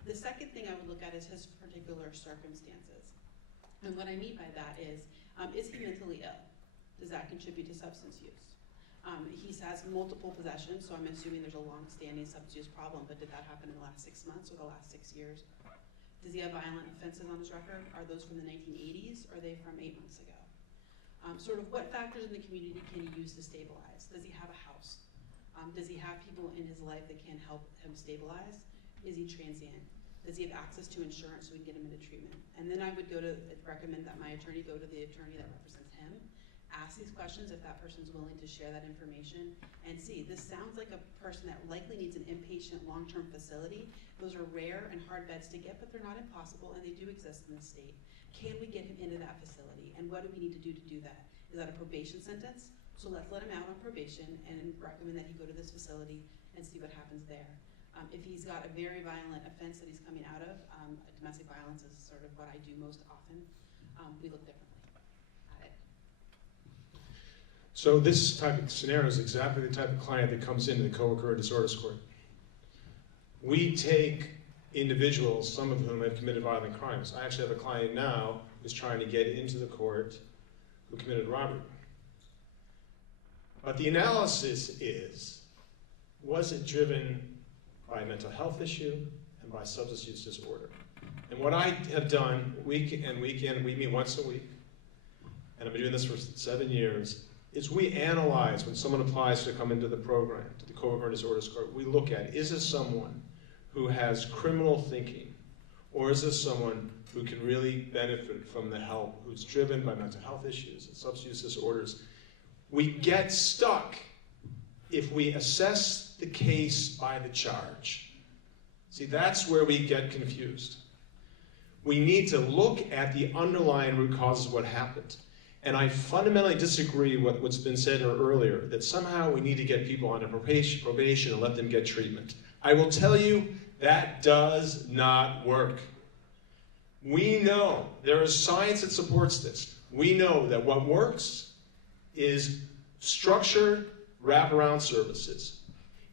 The second thing I would look at is his particular circumstances. And what I mean by that is he mentally ill? Does that contribute to substance use? He has multiple possessions, so I'm assuming there's a long-standing substance use problem, but did that happen in the last 6 months or the last 6 years? Does he have violent offenses on his record? Are those from the 1980s or are they from 8 months ago? Sort of what factors in the community can he use to stabilize? Does he have a house? Does he have people in his life that can help him stabilize? Is he transient? Does he have access to insurance so we can get him into treatment? And then I would recommend that my attorney go to the attorney that represents him, ask these questions if that person's willing to share that information, and see, this sounds like a person that likely needs an inpatient long-term facility. Those are rare and hard beds to get, but they're not impossible, and they do exist in the state. Can we get him into that facility, and what do we need to do that? Is that a probation sentence? So let's let him out on probation and recommend that he go to this facility and see what happens there. If he's got a very violent offense that he's coming out of, domestic violence is sort of what I do most often, we look differently at it. So this type of scenario is exactly the type of client that comes into the co-occurring disorders court. We take individuals, some of whom have committed violent crimes. I actually have a client now who's trying to get into the court who committed robbery. But the analysis is, was it driven by a mental health issue and by substance use disorder? And what I have done week in, we meet once a week, and I've been doing this for 7 years, is we analyze when someone applies to come into the program, to the co-occurring disorders court, we look at, is this someone who has criminal thinking, or is this someone who can really benefit from the help, who's driven by mental health issues and substance use disorders? We get stuck if we assess the case by the charge. See, that's where we get confused. We need to look at the underlying root causes of what happened. And I fundamentally disagree with what's been said earlier, that somehow we need to get people on a probation and let them get treatment. I will tell you, that does not work. We know, there is science that supports this. We know that what works is structured wraparound services.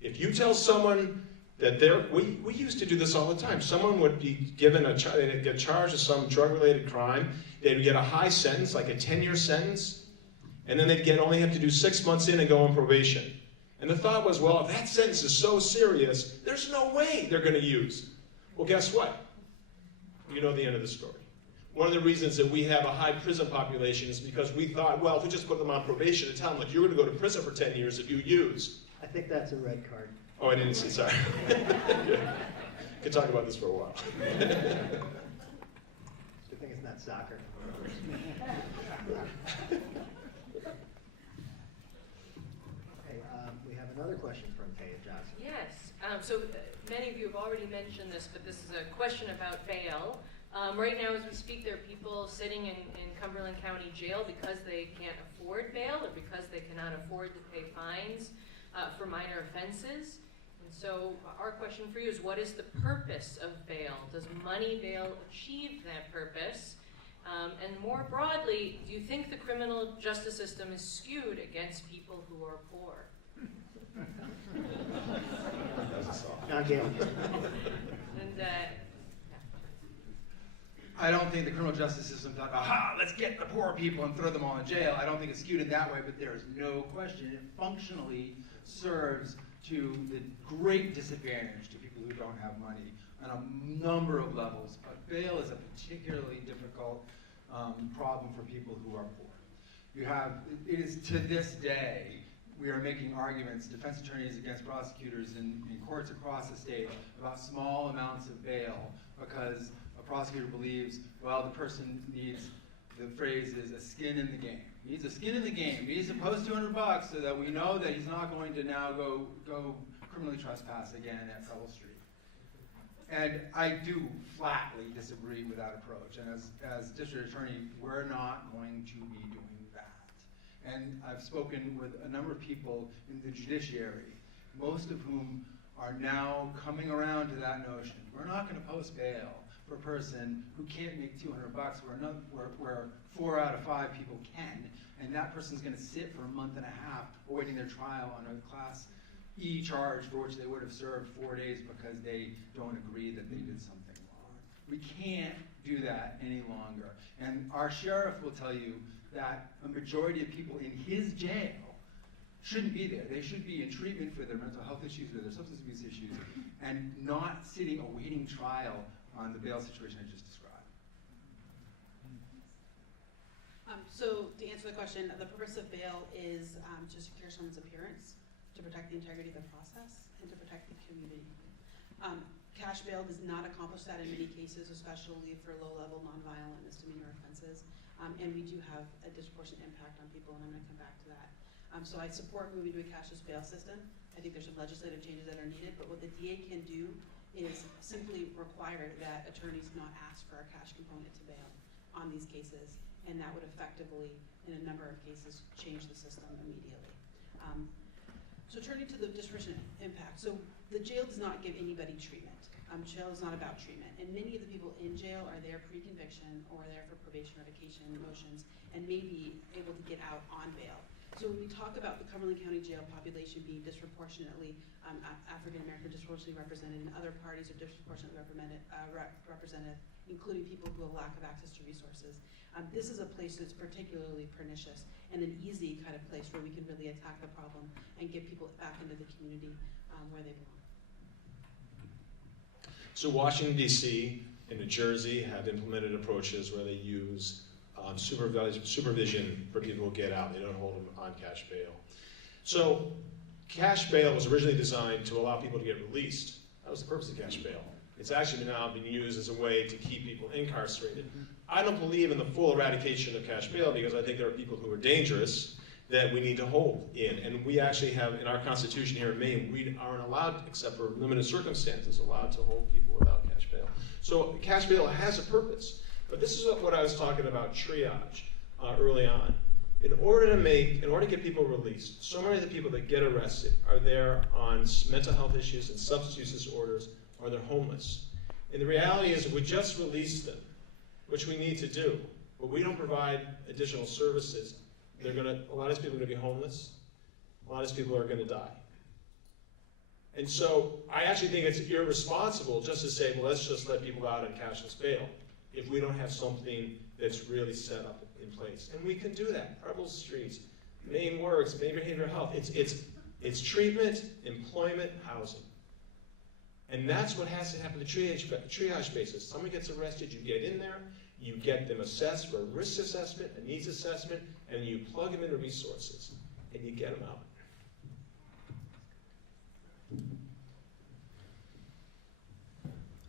If you tell someone that we used to do this all the time. Someone would be given they'd get charged with some drug-related crime. They'd get a high sentence, like a 10-year sentence, and then they'd only have to do 6 months in and go on probation. And the thought was, well, if that sentence is so serious, there's no way they're going to use. Well, guess what? You know the end of the story. One of the reasons that we have a high prison population is because we thought, well, if we just put them on probation and tell them, look, you're going to go to prison for 10 years if you use. I think that's a red card. Oh, I didn't see, sorry. Could talk about this for a while. Good thing it's not soccer. Okay, we have another question from Taya Johnson. Yes, so many of you have already mentioned this, but this is a question about bail. Right now, as we speak, there are people sitting in Cumberland County Jail because they can't afford bail or because they cannot afford to pay fines for minor offenses. And so our question for you is, what is the purpose of bail? Does money bail achieve that purpose? And more broadly, do you think the criminal justice system is skewed against people who are poor? John Gale. And I don't think the criminal justice system thought, aha, let's get the poor people and throw them all in jail. I don't think it's skewed in that way, but there is no question it functionally serves to the great disadvantage to people who don't have money on a number of levels. But bail is a particularly difficult problem for people who are poor. It is to this day, we are making arguments, defense attorneys against prosecutors in courts across the state about small amounts of bail because a prosecutor believes, well, the person needs, the phrase is a skin in the game. He needs a skin in the game. He needs to post $200 so that we know that he's not going to now go criminally trespass again at Fellow Street. And I do flatly disagree with that approach. And as district attorney, we're not going to be doing that. And I've spoken with a number of people in the judiciary, most of whom are now coming around to that notion. We're not going to post bail for a person who can't make $200 where 4 out of 5 people can, and that person's going to sit for a month and a half awaiting their trial on a Class E charge for which they would have served 4 days because they don't agree that they did something wrong. We can't do that any longer. And our sheriff will tell you that a majority of people in his jail shouldn't be there. They should be in treatment for their mental health issues or their substance abuse issues and not sitting awaiting trial on the bail situation I just described. So to answer the question, the purpose of bail is to secure someone's appearance, to protect the integrity of the process, and to protect the community. Cash bail does not accomplish that in many cases, especially for low-level nonviolent misdemeanor offenses. And we do have a disproportionate impact on people, and I'm going to come back to that. So I support moving to a cashless bail system. I think there's some legislative changes that are needed, but what the DA can do is simply require that attorneys not ask for a cash component to bail on these cases, and that would effectively, in a number of cases, change the system immediately. So turning to the disproportionate impact. So the jail does not give anybody treatment. Jail is not about treatment. And many of the people in jail are there pre-conviction or there for probation revocation motions and may be able to get out on bail. So when we talk about the Cumberland County jail population being disproportionately African-American, disproportionately represented, and other parties are disproportionately represented, including people who have lack of access to resources, this is a place that's particularly pernicious and an easy kind of place where we can really attack the problem and get people back into the community where they belong. So Washington, D.C. and New Jersey have implemented approaches where they use supervision for people who get out. They don't hold them on cash bail. So cash bail was originally designed to allow people to get released. That was the purpose of cash bail. It's actually now being used as a way to keep people incarcerated. I don't believe in the full eradication of cash bail because I think there are people who are dangerous that we need to hold in. And we actually have, in our Constitution here in Maine, we aren't allowed, except for limited circumstances, allowed to hold people without cash bail. So cash bail has a purpose. But this is what I was talking about, triage, early on. In order to get people released, so many of the people that get arrested are there on mental health issues and substance use disorders, or they're homeless. And the reality is, if we just release them, which we need to do, but we don't provide additional services, a lot of these people are going to be homeless. A lot of these people are going to die. And so I actually think it's irresponsible just to say, well, let's just let people out on cashless bail if we don't have something that's really set up in place. And we can do that. Preble Streets, Maine Works, Maine Behavioral Health. It's treatment, employment, housing. And that's what has to happen to triage basis. Someone gets arrested, you get in there, you get them assessed for a risk assessment, a needs assessment, and you plug them into resources, and you get them out.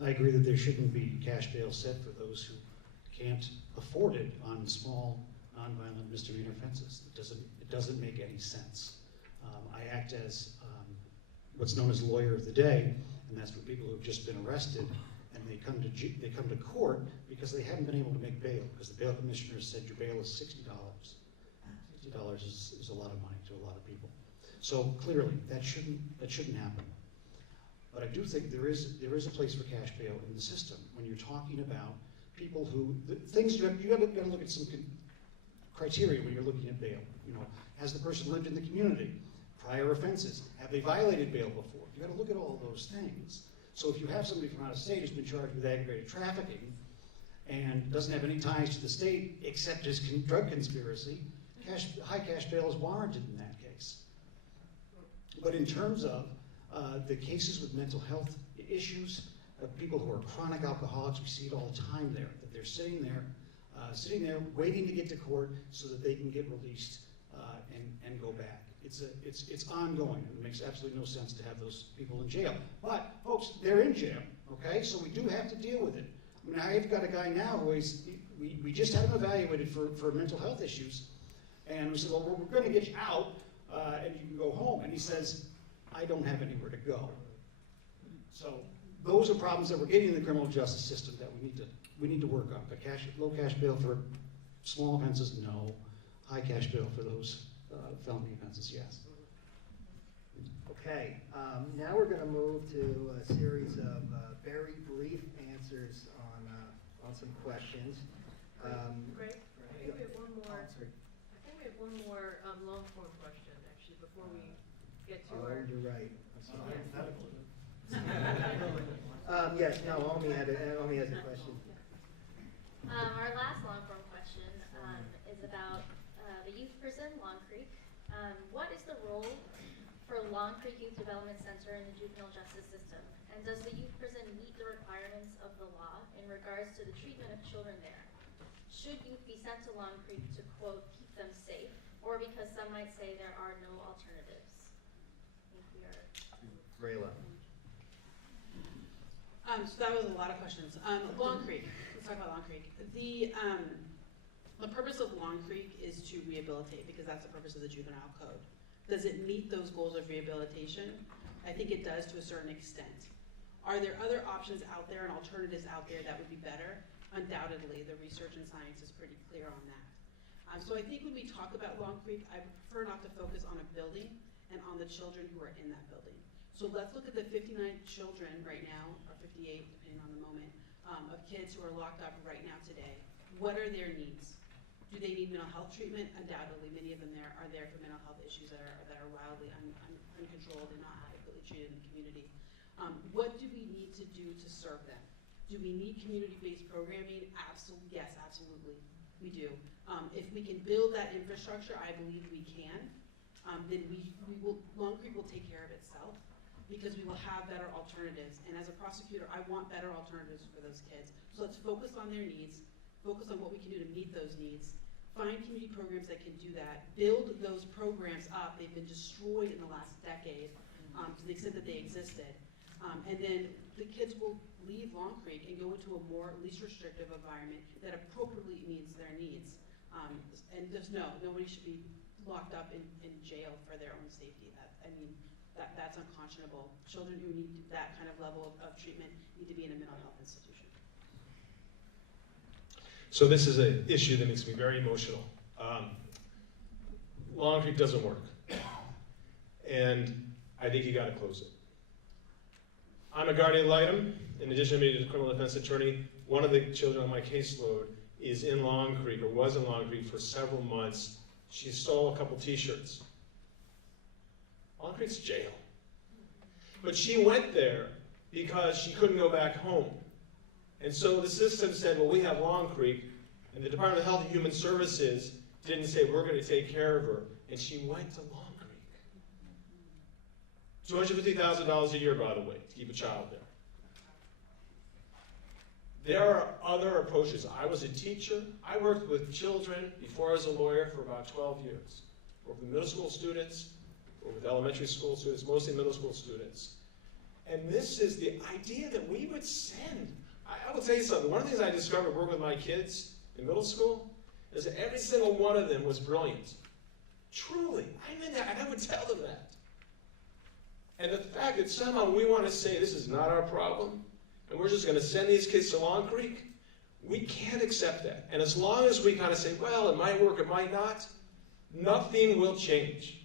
I agree that there shouldn't be cash bail set for those who can't afford it on small, nonviolent misdemeanor offenses. It doesn't make any sense. I act as what's known as lawyer of the day, and that's for people who have just been arrested, and they come to court because they haven't been able to make bail, because the bail commissioner said your bail is $60. $60 is a lot of money to a lot of people. So clearly, that shouldn't happen. But I do think there is a place for cash bail in the system when you're talking about people who you got to look at some criteria when you're looking at bail. You know, has the person lived in the community? Prior offenses? Have they violated bail before? You got to look at all those things. So if you have somebody from out of state who's been charged with aggravated trafficking and doesn't have any ties to the state except his drug conspiracy, high cash bail is warranted in that case. But in terms of the cases with mental health issues, people who are chronic alcoholics, we see it all the time there, that they're sitting there waiting to get to court so that they can get released and go back. It's ongoing, and it makes absolutely no sense to have those people in jail. But, folks, they're in jail, okay? So we do have to deal with it. I mean, I've got a guy now who we just had him evaluated for mental health issues, and we said, well, we're going to get you out, and you can go home. And he says, I don't have anywhere to go. So those are problems that we're getting in the criminal justice system that we need to work on. But low cash bail for small offenses, no. High cash bail for those felony offenses, yes. Okay, now we're going to move to a series of very brief answers on some questions. Great. I think we have one more. Oh, sorry. I think we have one more long form question actually before we get to Oh, our. you're right. I'm sorry. Medical. Yes, no, Omi has a question. Our last long form question is about the youth prison, Long Creek. What is the role for Long Creek Youth Development Center in the juvenile justice system? And does the youth prison meet the requirements of the law in regards to the treatment of children there? Should youth be sent to Long Creek to, quote, keep them safe, or because some might say there are no alternatives? I think we are. Rayla. So that was a lot of questions. Long Creek, let's talk about Long Creek. The purpose of Long Creek is to rehabilitate, because that's the purpose of the juvenile code. Does it meet those goals of rehabilitation? I think it does to a certain extent. Are there other options out there and alternatives out there that would be better? Undoubtedly, the research and science is pretty clear on that. So I think when we talk about Long Creek, I prefer not to focus on a building and on the children who are in that building. So let's look at the 59 children right now, or 58, depending on the moment, of kids who are locked up right now today. What are their needs? Do they need mental health treatment? Undoubtedly, many of them are there for mental health issues that are wildly uncontrolled and not adequately treated in the community. What do we need to do to serve them? Do we need community-based programming? Absolutely, yes, absolutely, we do. If we can build that infrastructure, I believe we can. Then Long Creek will take care of itself, because we will have better alternatives. And as a prosecutor, I want better alternatives for those kids. So let's focus on their needs, focus on what we can do to meet those needs, find community programs that can do that, build those programs up. They've been destroyed in the last decade to the extent that they existed. And then the kids will leave Long Creek and go into a more least restrictive environment that appropriately meets their needs. And just nobody should be locked up in jail for their own safety. That's unconscionable. Children who need that kind of level of treatment need to be in a mental health institution. So this is an issue that makes me very emotional. Long Creek doesn't work. And I think you gotta close it. I'm a guardian ad litem. In addition to being a criminal defense attorney, one of the children on my caseload is in Long Creek, or was in Long Creek for several months. She stole a couple t-shirts. Long Creek's jail. But she went there because she couldn't go back home. And so the system said, well, we have Long Creek, and the Department of Health and Human Services didn't say, we're going to take care of her. And she went to Long Creek. $250,000 a year, by the way, to keep a child there. There are other approaches. I was a teacher. I worked with children before I was a lawyer for about 12 years. Worked with middle school students, worked with elementary school students, mostly middle school students. And this is the idea that we would send. I will tell you something. One of the things I discovered working with my kids in middle school is that every single one of them was brilliant. Truly. I mean that, and I would tell them that. And the fact that somehow we want to say this is not our problem, and we're just going to send these kids to Long Creek, we can't accept that. And as long as we kind of say, well, it might work, it might not, nothing will change.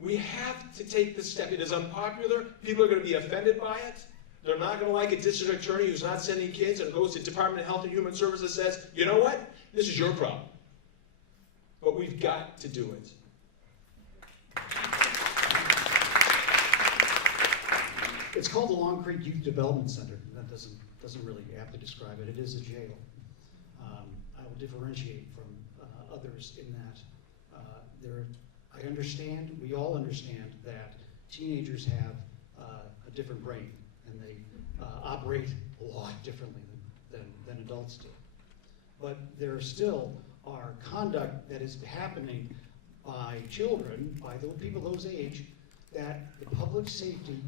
We have to take this step. It is unpopular. People are going to be offended by it. They're not going to like a district attorney who's not sending kids and goes to the Department of Health and Human Services and says, you know what? This is your problem. But we've got to do it. It's called the Long Creek Youth Development Center. That doesn't really aptly describe it. It is a jail. I will differentiate from others in that I understand, we all understand that teenagers have a different brain and they operate a lot differently than adults do. But there still are conduct that is happening by children, by the people those age, that the public safety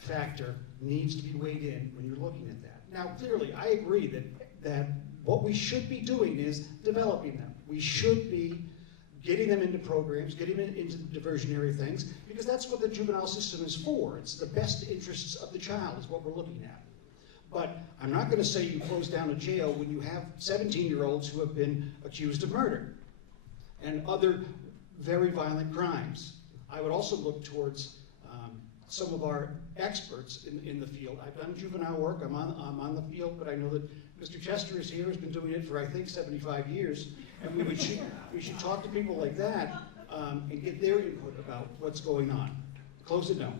factor needs to be weighed in when you're looking at that. Now, clearly, I agree that what we should be doing is developing them. We should be getting them into programs, getting them into diversionary things, because that's what the juvenile system is for. It's the best interests of the child is what we're looking at. But I'm not going to say you close down a jail when you have 17-year-olds who have been accused of murder and other very violent crimes. I would also look towards some of our experts in the field. I've done juvenile work, I'm on the field, but I know that Mr. Chester is here, has been doing it for, I think, 75 years, and we should talk to people like that and get their input about what's going on. Close it down.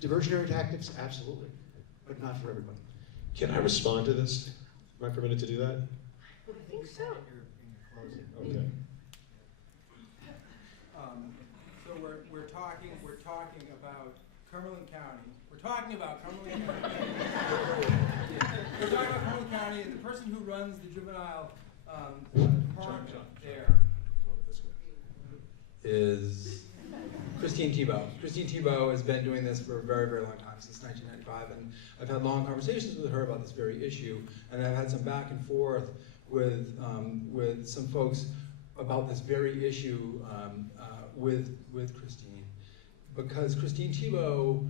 Diversionary tactics, absolutely, but not for everybody. Can I respond to this? Am I permitted to do that? I think so. Okay. So we're talking about Cumberland County. We're talking about Cumberland County. We're talking about Cumberland County, and the person who runs the juvenile department there is Christine Tebow. Christine Tebow has been doing this for a very, very long time, since 1995, and I've had long conversations with her about this very issue, and I've had some back and forth with some folks about this very issue with Christine, because Christine Tebow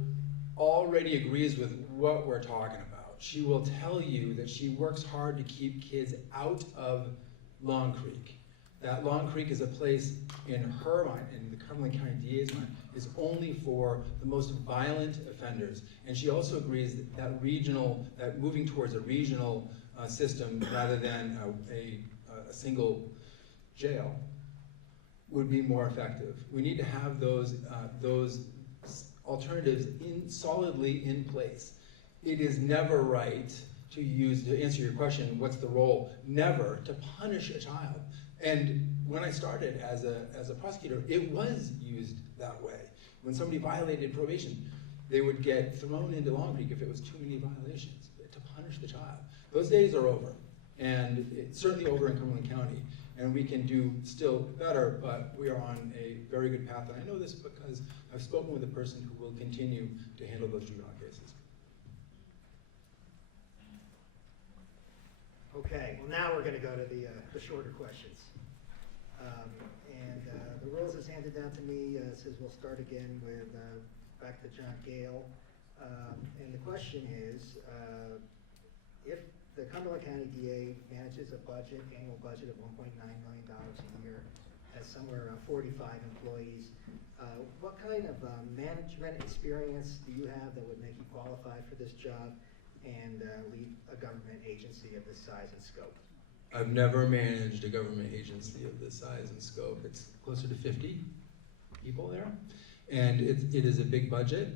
already agrees with what we're talking about. She will tell you that she works hard to keep kids out of Long Creek. That Long Creek is a place in her mind, in the Cumberland County DA's mind, is only for the most violent offenders. And she also agrees that moving towards a regional system rather than a single jail would be more effective. We need to have those alternatives solidly in place. It is never right to answer your question, what's the role? Never to punish a child. And when I started as a prosecutor, it was used that way. When somebody violated probation, they would get thrown into Long Creek if it was too many violations, to punish the child. Those days are over, and it's certainly over in Cumberland County, and we can do still better, but we are on a very good path, and I know this because I've spoken with a person who will continue to handle those juvenile cases. Okay, well now we're going to go to the shorter questions. The rules is handed down to me. Says we'll start again with back to John Gale. And the question is, if the Cumberland County DA manages a annual budget of $1.9 million a year, has somewhere around 45 employees, what kind of management experience do you have that would make you qualified for this job and lead a government agency of this size and scope? I've never managed a government agency of this size and scope. It's closer to 50 people there, and it is a big budget.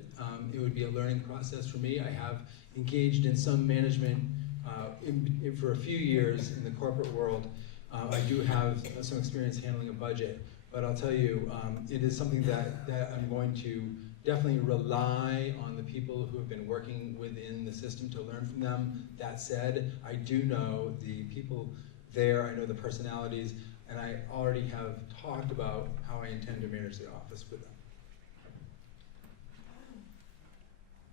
It would be a learning process for me. I have engaged in some management for a few years in the corporate world. I do have some experience handling a budget, but I'll tell you, it is something that I'm going to definitely rely on the people who have been working within the system to learn from them. That said, I do know the people there, I know the personalities, and I already have talked about how I intend to manage the office with them.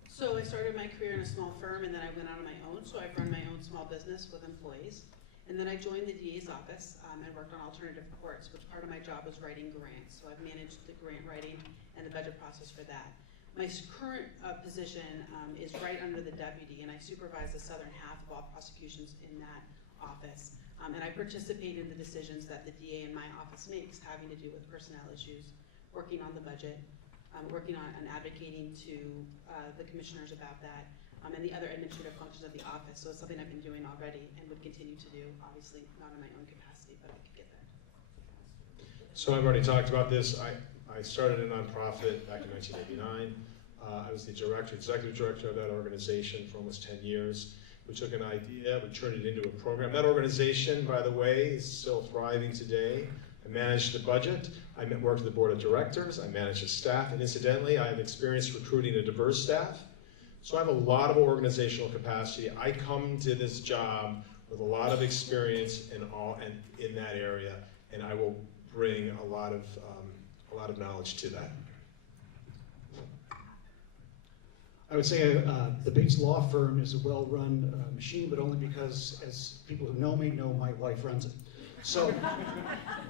So I started my career in a small firm, and then I went out on my own. So I've run my own small business with employees. And then I joined the DA's office and worked on alternative courts, which part of my job was writing grants. So I've managed the grant writing and the budget process for that. My current position is right under the deputy, and I supervise the southern half of all prosecutions in that office. And I participate in the decisions that the DA in my office makes having to do with personnel issues, working on the budget, working on and advocating to the commissioners about that, and the other administrative functions of the office. So it's something I've been doing already and would continue to do, obviously not in my own capacity, but I could get there. So I've already talked about this. I started a nonprofit back in 1989. I was the executive director of that organization for almost 10 years. We took an idea, we turned it into a program. That organization, by the way, is still thriving today. I managed the budget. I worked with the board of directors. I managed the staff. And incidentally, I have experience recruiting a diverse staff. So I have a lot of organizational capacity. I come to this job with a lot of experience in that area, and I will bring a lot of knowledge to that. I would say the Bates Law Firm is a well-run machine, but only because, as people who know me know, my wife runs it. So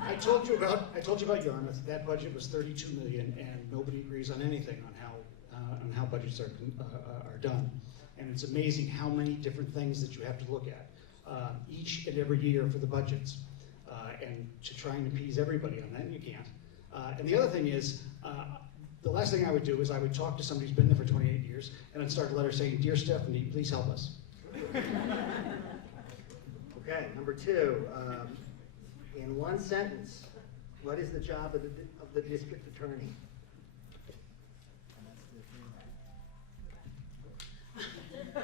I told you about Yarmouth. That budget was $32 million, and nobody agrees on anything on how budgets are done. And it's amazing how many different things that you have to look at each and every year for the budgets, and to try and appease everybody on that, and you can't. And the other thing is, the last thing I would do is I would talk to somebody who's been there for 28 years, and I'd start a letter saying, "Dear Stephanie, please help us." Okay, number 2, in one sentence, what is the job of the district attorney?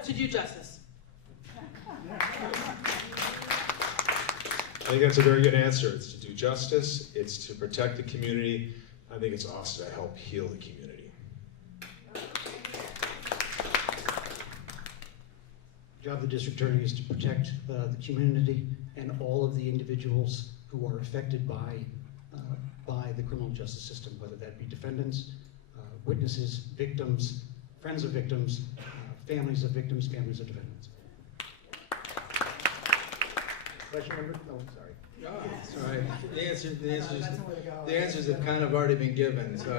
To do justice. I think that's a very good answer. It's to do justice, it's to protect the community. I think it's also to help heal the community. The job of the district attorney is to protect the community and all of the individuals who are affected by the criminal justice system, whether that be defendants, witnesses, victims, friends of victims, families of victims, families of defendants. Question number, oh, sorry. Oh, sorry. The answers have kind of already been given. So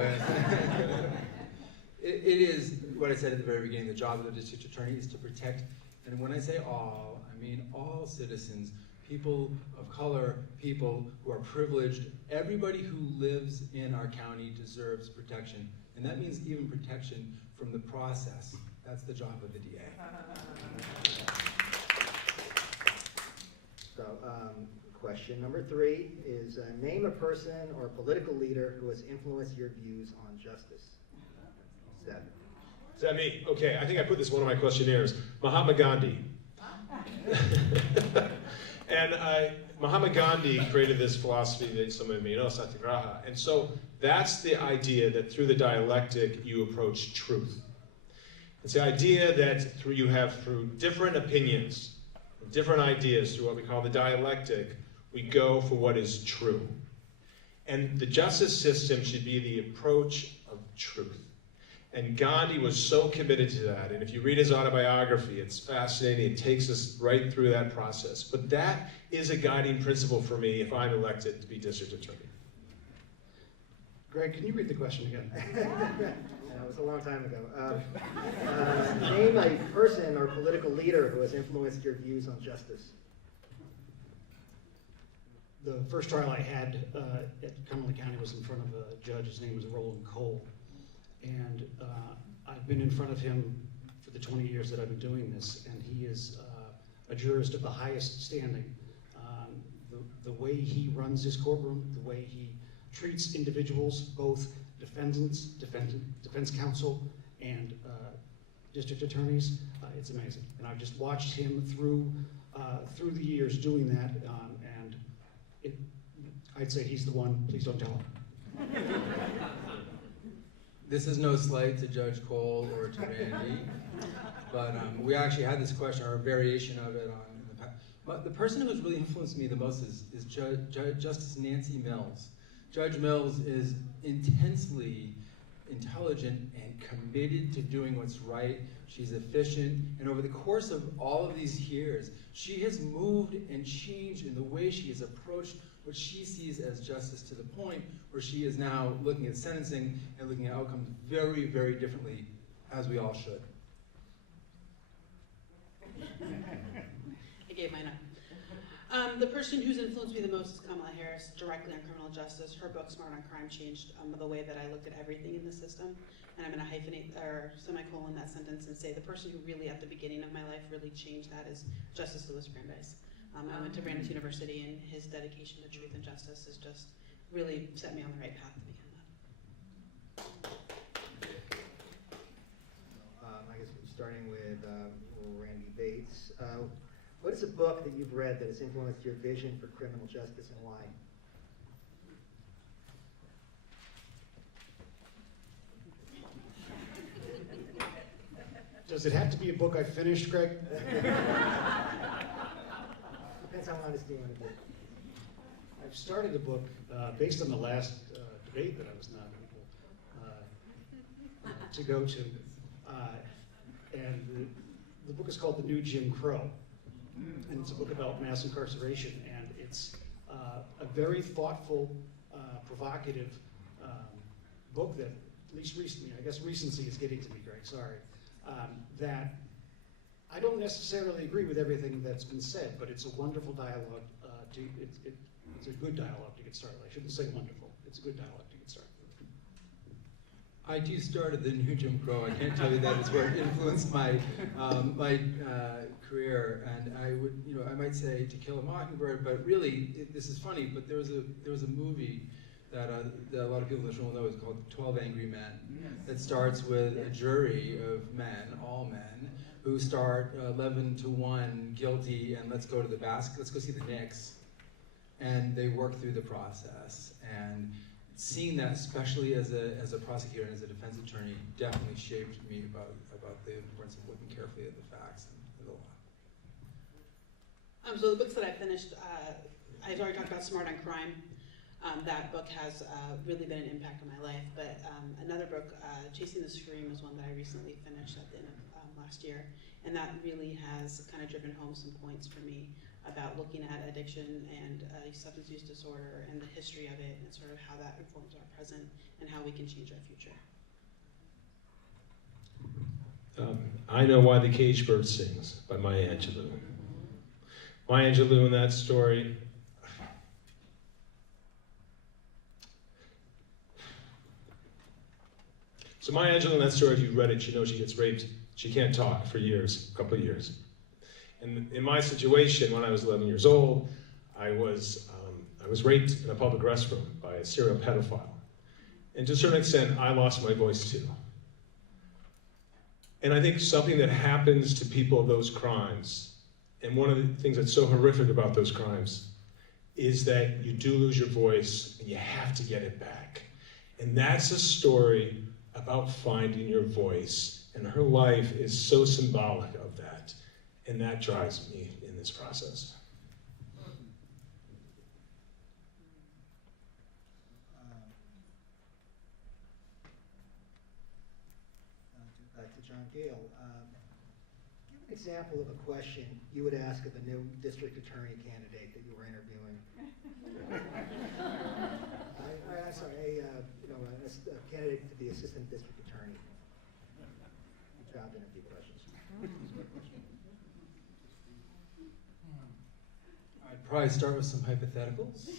it is what I said at the very beginning. The job of the district attorney is to protect, and when I say all, I mean all citizens, people of color, people who are privileged. Everybody who lives in our county deserves protection, and that means even protection from the process. That's the job of the DA. So, question number 3 is name a person or political leader who has influenced your views on justice. Seth. Is that me? Okay, I think I put this in one of my questionnaires. Mahatma Gandhi. And Mahatma Gandhi created this philosophy that someone may know, satyagraha. And so that's the idea that through the dialectic you approach truth. It's the idea that through different opinions, different ideas, through what we call the dialectic, we go for what is true. And the justice system should be the approach of truth. And Gandhi was so committed to that. And if you read his autobiography, it's fascinating. It takes us right through that process. But that is a guiding principle for me if I'm elected to be district attorney. Greg, can you read the question again? It was a long time ago. Name a person or political leader who has influenced your views on justice. The first trial I had at Cumberland County was in front of a judge. His name was Roland Cole. And I've been in front of him for the 20 years that I've been doing this, and he is a jurist of the highest standing. The way he runs his courtroom, the way he treats individuals, both defense counsel, and district attorneys, it's amazing. And I've just watched him through the years doing that, and I'd say he's the one. Please don't tell him. This is no slight to Judge Cole or to Randy, but we actually had this question, or a variation of it, in the past. But the person who has really influenced me the most is Justice Nancy Mills. Judge Mills is intensely intelligent and committed to doing what's right. She's efficient, and over the course of all of these years, she has moved and changed in the way she has approached what she sees as justice, to the point where she is now looking at sentencing and looking at outcomes very, very differently, as we all should. I gave mine up. The person who's influenced me the most is Kamala Harris, directly on criminal justice. Her book, Smart on Crime, changed the way that I looked at everything in the system. And I'm going to hyphenate or semicolon that sentence and say the person who really, at the beginning of my life, really changed that is Justice Louis Brandeis. I went to Brandeis University, and his dedication to truth and justice has just really set me on the right path to begin that. I guess starting with Randy Bates. What is a book that you've read that has influenced your vision for criminal justice, and why? Does it have to be a book I finished, Greg? Depends how honest you want to be. I've started a book based on the last debate that I was not able to go to. And the book is called The New Jim Crow. And it's a book about mass incarceration. And it's a very thoughtful, provocative book that, at least recently, I guess recency is getting to me, Greg, sorry, that I don't necessarily agree with everything that's been said, but it's a wonderful dialogue. It's a good dialogue to get started. I shouldn't say wonderful. It's a good dialogue to get started. I too started the new Jim Crow. I can't tell you that it's where it influenced my career. And I would, I might say To Kill a Mockingbird, but really, this is funny. But there was a movie that a lot of people in this room will know. It's called 12 Angry Men. Yes. That starts with a jury of men, all men, who start 11-1 guilty, and let's go to the basket. Let's go see the Knicks, and they work through the process. And seeing that, especially as a prosecutor and as a defense attorney, definitely shaped me about the importance of looking carefully at the facts and the law. So the books that I finished, I've already talked about Smart on Crime. That book has really been an impact on my life. But another book, Chasing the Scream, is one that I recently finished at the end of last year. And that really has kind of driven home some points for me about looking at addiction and substance use disorder and the history of it and sort of how that informs our present and how we can change our future. I Know Why the Caged Bird Sings by Maya Angelou. Maya Angelou in that story, so Maya Angelou in that story, if you've read it, you know she gets raped. She can't talk for years, a couple of years. And in my situation, when I was 11 years old, I was raped in a public restroom by a serial pedophile. And to a certain extent, I lost my voice too. And I think something that happens to people of those crimes, and one of the things that's so horrific about those crimes, is that you do lose your voice and you have to get it back. And that's a story about finding your voice. And her life is so symbolic of that. And that drives me in this process. Back to John Gale. Give an example of a question you would ask of a new district attorney candidate that you were interviewing. A candidate to be assistant district attorney. Job interview questions. I'd probably start with some hypotheticals.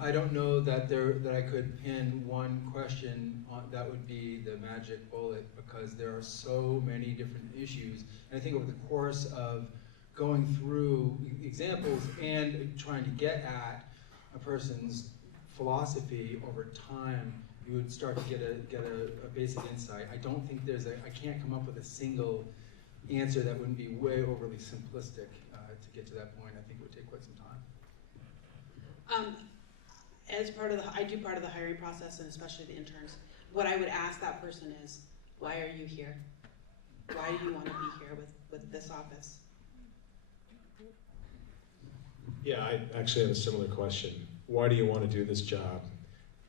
I don't know that I could pin one question on that would be the magic bullet, because there are so many different issues. And I think over the course of going through examples and trying to get at a person's philosophy over time, you would start to get a basic insight. I don't think I can't come up with a single answer that wouldn't be way overly simplistic to get to that point. I think it would take quite some time. As part of I do part of the hiring process, and especially the interns, what I would ask that person is, why are you here? Why do you want to be here with this office? Yeah, I actually have a similar question. Why do you want to do this job?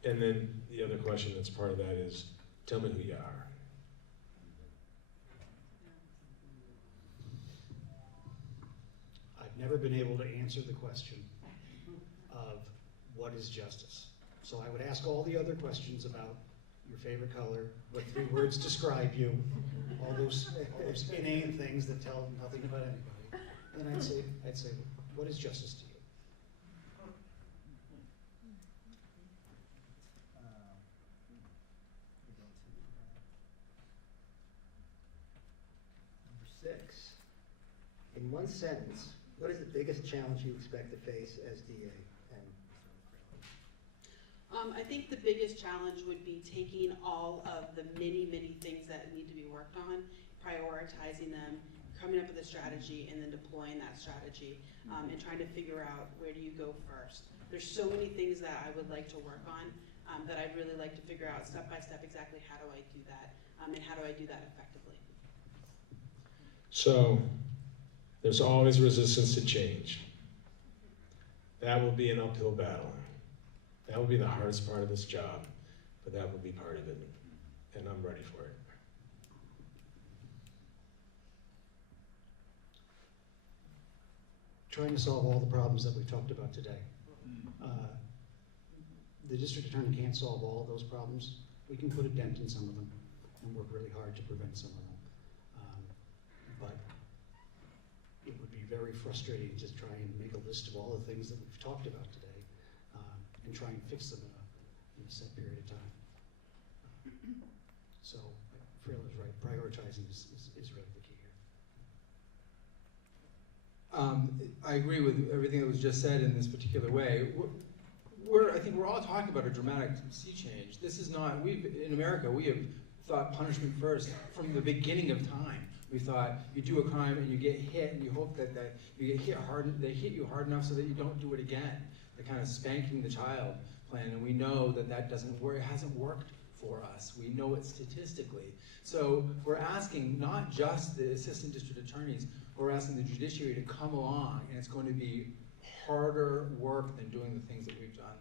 And then the other question that's part of that is, tell me who you are. I've never been able to answer the question of what is justice. So I would ask all the other questions about your favorite color, what 3 words describe you, all those inane things that tell nothing about anybody. And then I'd say, what is justice to you? Number 6. In one sentence, what is the biggest challenge you expect to face as DA? I think the biggest challenge would be taking all of the many, many things that need to be worked on, prioritizing them, coming up with a strategy, and then deploying that strategy, and trying to figure out where do you go first. There's so many things that I would like to work on that I'd really like to figure out step by step exactly how do I do that, and how do I do that effectively. So there's always resistance to change. That will be an uphill battle. That will be the hardest part of this job, but that will be part of it, and I'm ready for it. Trying to solve all the problems that we've talked about today. The district attorney can't solve all of those problems. We can put a dent in some of them and work really hard to prevent some of them. But it would be very frustrating to try and make a list of all the things that we've talked about today and try and fix them in a set period of time. So, Fraila's right, prioritizing is really the key here. I agree with everything that was just said in this particular way. I think we're all talking about a dramatic sea change. This is not, in America, we have thought punishment first from the beginning of time. We thought you do a crime and you get hit and you hope that you get hit hard, they hit you hard enough so that you don't do it again. The kind of spanking the child plan, and we know that doesn't work, it hasn't worked for us. We know it statistically. So we're asking not just the assistant district attorneys, we're asking the judiciary to come along, and it's going to be harder work than doing the things that we've done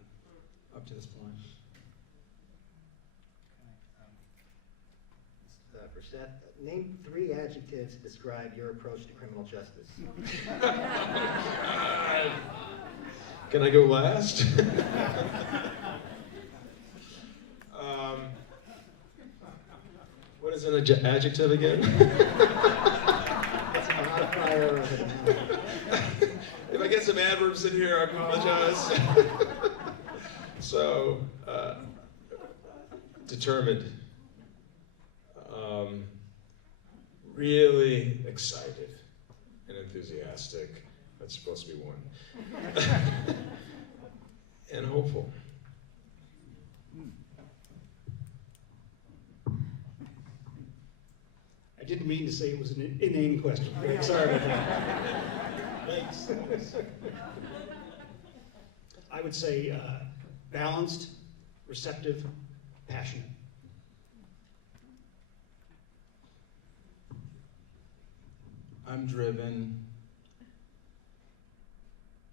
up to this point. Brissette, name 3 adjectives to describe your approach to criminal justice. Can I go last? What is an adjective again? It's a modifier of a noun. If I get some adverbs in here, I apologize. So, determined. Really excited and enthusiastic. That's supposed to be one. And hopeful. I didn't mean to say it was an inane question. Sorry about that. Thanks. I would say balanced, receptive, passionate. I'm driven,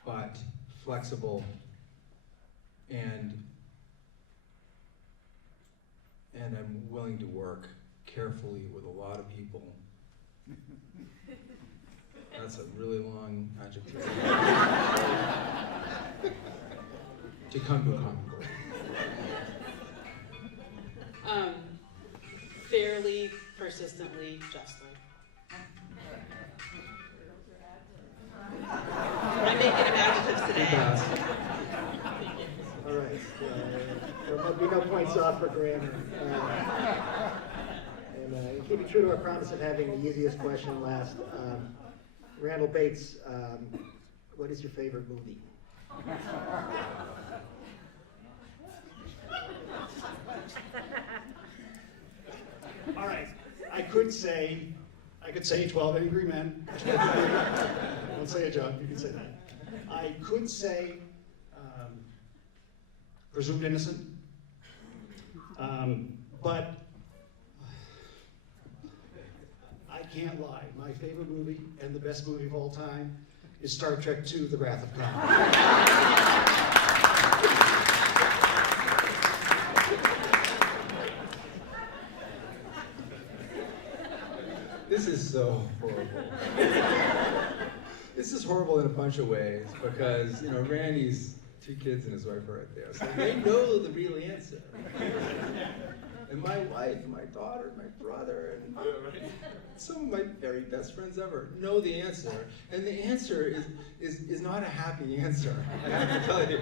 but flexible, and I'm willing to work carefully with a lot of people. That's a really long adjective. To come to a common goal. Fairly, persistently, justly. I'm making him adjectives today. All right. There will be no points off for grammar. And keeping true to our promise of having the easiest question last, Randall Bates, what is your favorite movie? All right, I could say 12 Angry Men. Don't say it, John, you can say that. I could say Presumed Innocent, but I can't lie. My favorite movie and the best movie of all time is Star Trek II, The Wrath of Khan. This is so horrible. This is horrible in a bunch of ways because, Randy's 2 kids and his wife are right there. So they know the real answer. And my wife, my daughter, my brother, and some of my very best friends ever know the answer. And the answer is not a happy answer, I have to tell you.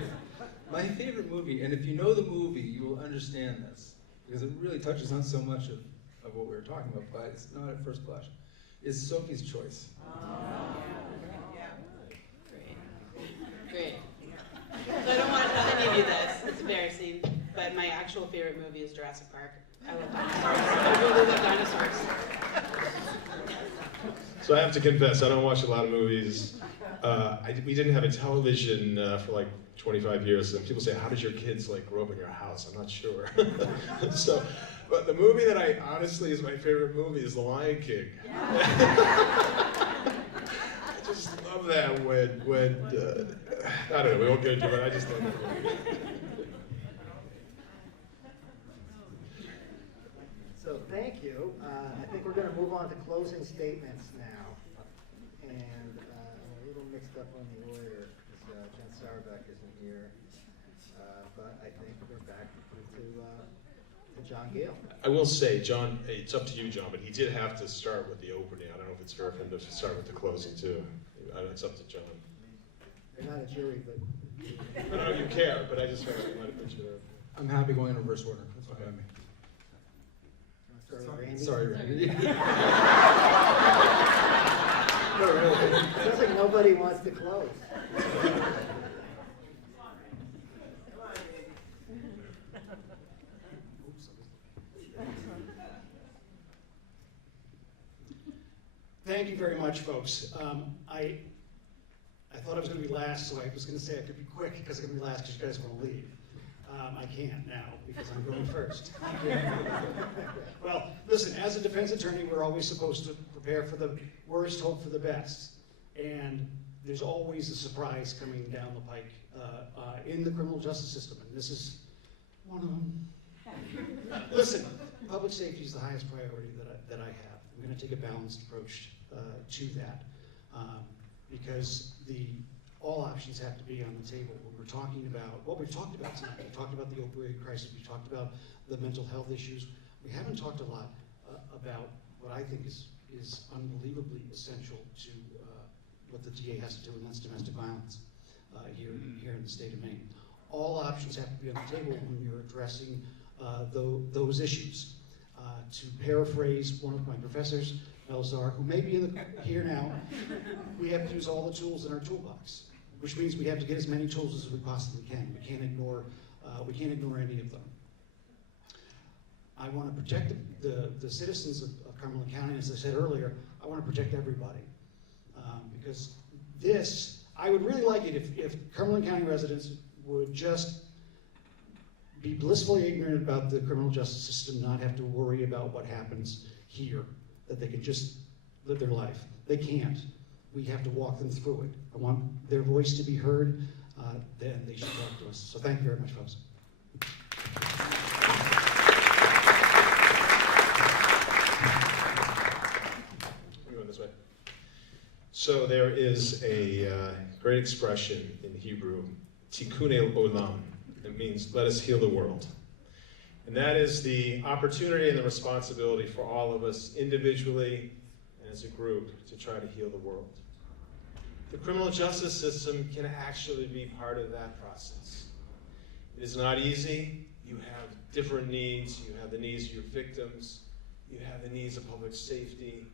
My favorite movie, and if you know the movie, you will understand this, because it really touches on so much of what we were talking about, but it's not at first blush, is Sophie's Choice. Great. So I don't want to tell any of you this. It's embarrassing, but my actual favorite movie is Jurassic Park. I love dinosaurs. I really love dinosaurs. So I have to confess, I don't watch a lot of movies. We didn't have a television for like 25 years, and people say, how did your kids grow up in your house? I'm not sure. But the movie that I honestly is my favorite movie is The Lion King. I just love that when I don't know, we won't get into it, I just love that movie. So thank you. I think we're going to move on to closing statements now. And I'm a little mixed up on the order because Jen Sarbeck isn't here. But I think we're back to John Gale. I will say, John, it's up to you, John, but he did have to start with the opening. I don't know if it's fair for him to start with the closing, too. It's up to John. You're not a jury, but... I don't know if you care, but I just wanted to put you there. I'm happy going in reverse order. That's fine by me. Start with Randy. Sorry, Randy. No, really. It sounds like nobody wants to close. Thank you very much, folks. I thought I was going to be last, so I was going to say I could be quick because I'm going to be last because you guys want to leave. I can't now because I'm going first. Well, listen, as a defense attorney, we're always supposed to prepare for the worst, hope for the best. And there's always a surprise coming down the pike in the criminal justice system, and this is one of them. Listen, public safety is the highest priority that I have. I'm going to take a balanced approach to that because all options have to be on the table. What we've talked about tonight, we talked about the opioid crisis, we talked about the mental health issues. We haven't talked a lot about what I think is unbelievably essential to what the DA has to do, and that's domestic violence here in the state of Maine. All options have to be on the table when you're addressing those issues. To paraphrase one of my professors, Melzar, who may be here now, we have to use all the tools in our toolbox, which means we have to get as many tools as we possibly can. We can't ignore any of them. I want to protect the citizens of Cumberland County. As I said earlier, I want to protect everybody because I would really like it if Cumberland County residents would just be blissfully ignorant about the criminal justice system, not have to worry about what happens here, that they can just live their life. They can't. We have to walk them through it. I want their voice to be heard, then they should talk to us. So thank you very much, folks. We're going this way. So there is a great expression in Hebrew, tikkun olam. It means, let us heal the world. And that is the opportunity and the responsibility for all of us individually and as a group to try to heal the world. The criminal justice system can actually be part of that process. It is not easy. You have different needs. You have the needs of your victims. You have the needs of public safety.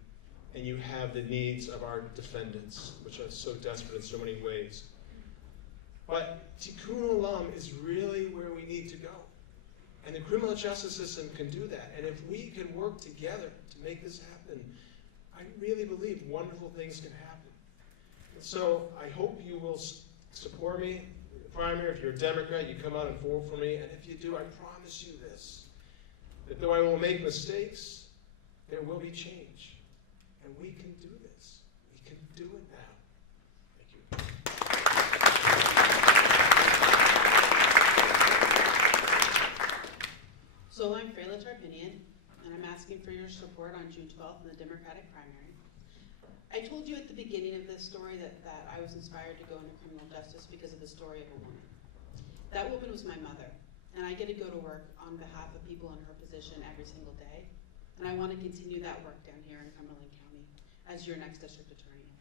And you have the needs of our defendants, which are so desperate in so many ways. But tikkun olam is really where we need to go. And the criminal justice system can do that. And if we can work together to make this happen, I really believe wonderful things can happen. And so I hope you will support me in the primary. If you're a Democrat, you come out and vote for me. And if you do, I promise you this, that though I will make mistakes, there will be change. And we can do this. We can do it now. Thank you. So I'm Freyla Tarpinian, and I'm asking for your support on June 12th in the Democratic primary. I told you at the beginning of this story that I was inspired to go into criminal justice because of the story of a woman. That woman was my mother, and I get to go to work on behalf of people in her position every single day, and I want to continue that work down here in Cumberland County as your next district attorney.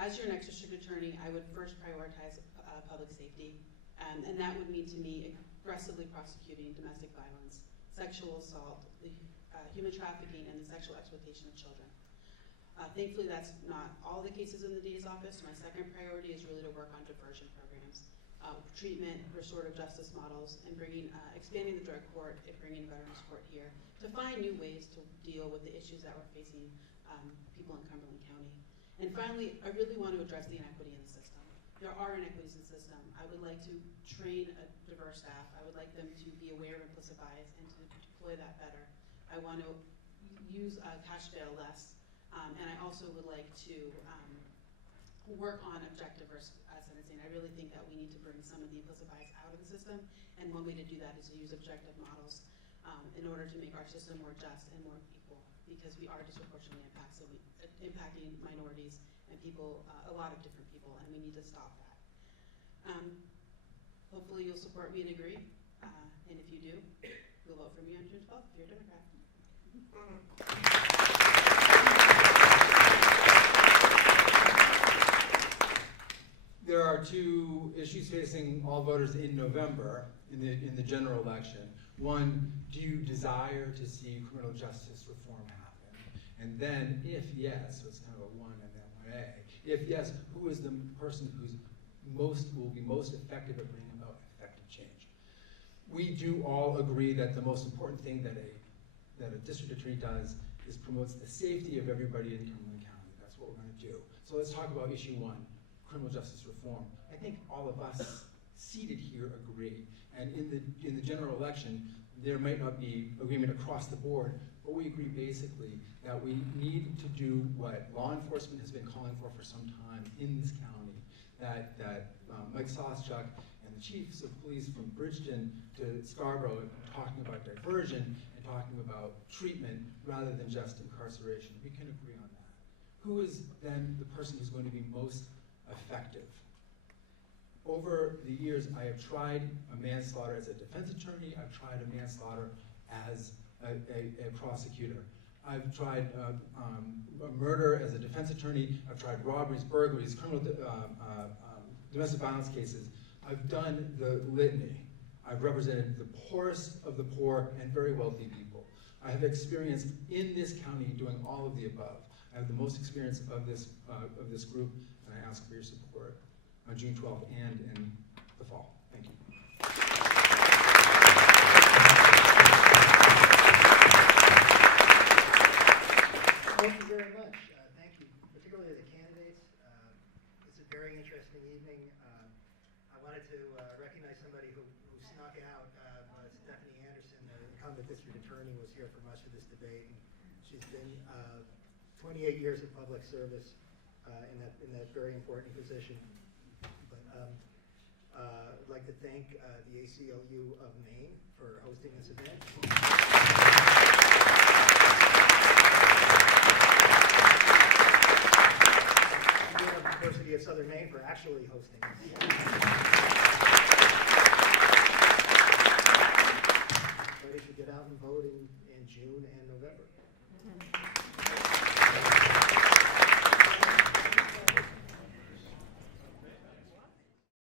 As your next district attorney, I would first prioritize public safety, and that would mean to me aggressively prosecuting domestic violence, sexual assault, human trafficking, and the sexual exploitation of children. Thankfully, that's not all the cases in the DA's office. My second priority is really to work on diversion programs, treatment, restorative justice models, and expanding the drug court and bringing veterans court here to find new ways to deal with the issues that we're facing people in Cumberland County. And finally, I really want to address the inequity in the system. There are inequities in the system. I would like to train a diverse staff. I would like them to be aware of implicit bias and to deploy that better. I want to use cash bail less, and I also would like to work on objective sentencing. I really think that we need to bring some of the implicit bias out of the system, and one way to do that is to use objective models in order to make our system more just and more equal, because we are disproportionately impacting minorities and people, a lot of different people, and we need to stop that. Hopefully you'll support me and agree, and if you do, you'll vote for me on June 12th if you're a Democrat. There are two issues facing all voters in November in the general election. One, do you desire to see criminal justice reform happen? And then, if yes, so it's kind of a 1 and then 1A. If yes, who is the person will be most effective at bringing about effective change? We do all agree that the most important thing that a district attorney does is promotes the safety of everybody in Cumberland County. That's what we're going to do. So let's talk about issue 1, criminal justice reform. I think all of us seated here agree. And in the general election, there might not be agreement across the board, but we agree basically that we need to do what law enforcement has been calling for some time in this county. That Mike Soschuk and the chiefs of police from Bridgeton to Scarborough are talking about diversion and talking about treatment rather than just incarceration. We can agree on that. Who is then the person who's going to be most effective? Over the years, I have tried a manslaughter as a defense attorney. I've tried a manslaughter as a prosecutor. I've tried a murder as a defense attorney. I've tried robberies, burglaries, criminal domestic violence cases. I've done the litany. I've represented the poorest of the poor and very wealthy people. I have experience in this county doing all of the above. I have the most experience of this group, and I ask for your support on June 12th and in the fall. Thank you. Thank you very much. Thank you, particularly the candidates. It's a very interesting evening. I wanted to recognize somebody who snuck out. Stephanie Anderson, the incumbent district attorney, was here for much of this debate. And she's been 28 years of public service in that very important position. But I'd like to thank the ACLU of Maine for hosting this event. University of Southern Maine for actually hosting this. Everybody should get out and vote in June and November.